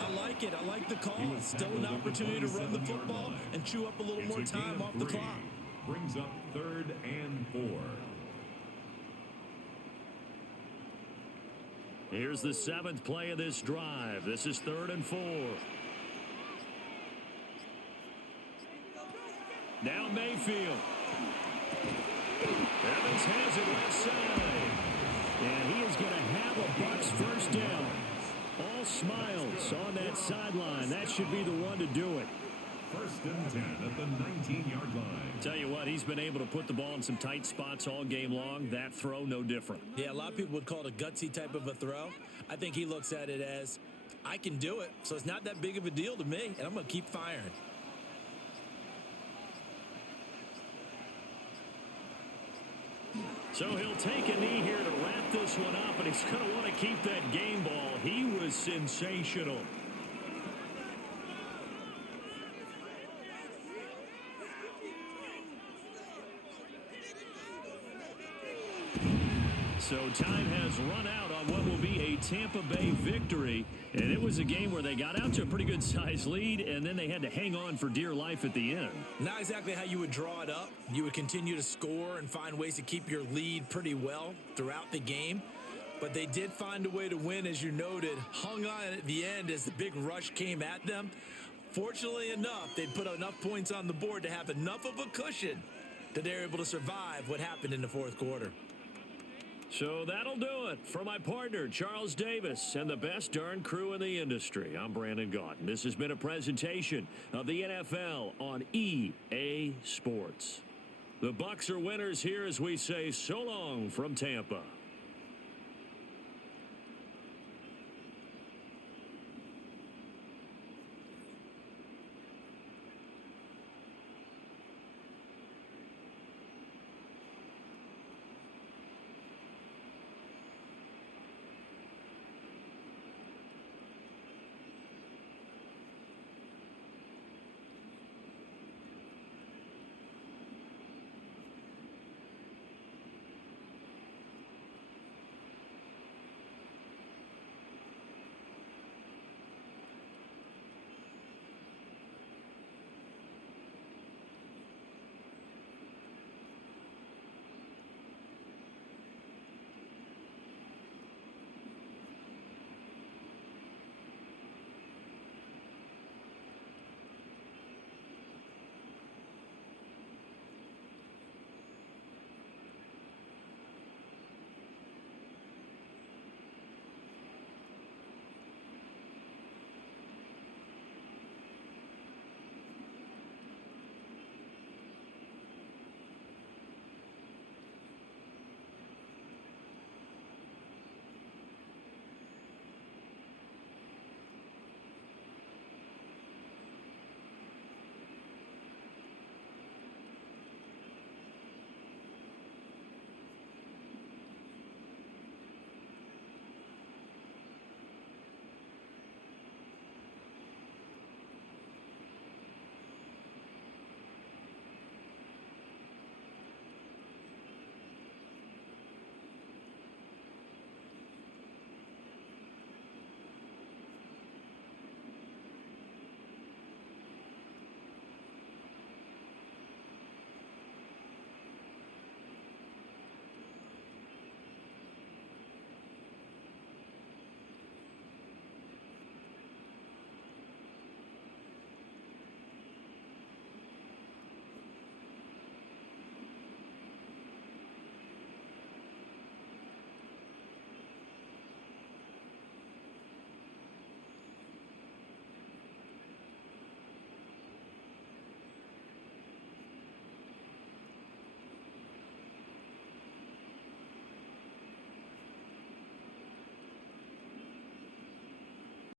I like it. I like the call. Still an opportunity to run the football and chew up a little more time off the clock. Brings up 3rd and 4. Here's the 7th play of this drive. This is 3rd and 4. Now Mayfield. Evans has it left side. And he is going to have a Bucs first down. All smiles on that sideline. That should be the one to do it. First and 10 at the 19-yard line. Tell you what, he's been able to put the ball in some tight spots all game long. That throw, no different. Yeah, a lot of people would call it a gutsy type of a throw. I think he looks at it as, I can do it, so it's not that big of a deal to me, and I'm going to keep firing. So he'll take a knee here to wrap this one up, and he's going to want to keep that game ball. He was sensational. So time has run out on what will be a Tampa Bay victory. And it was a game where they got out to a pretty good size lead, and then they had to hang on for dear life at the end. Not exactly how you would draw it up. You would continue to score and find ways to keep your lead pretty well throughout the game. But they did find a way to win, as you noted. Hung on at the end as the big rush came at them. Fortunately enough, they put enough points on the board to have enough of a cushion that they're able to survive what happened in the fourth quarter. So that'll do it. For my partner, Charles Davis, and the best darn crew in the industry, I'm Brandon Gaudin. This has been a presentation of the NFL on EA Sports. The Bucs are winners here as we say so long from Tampa.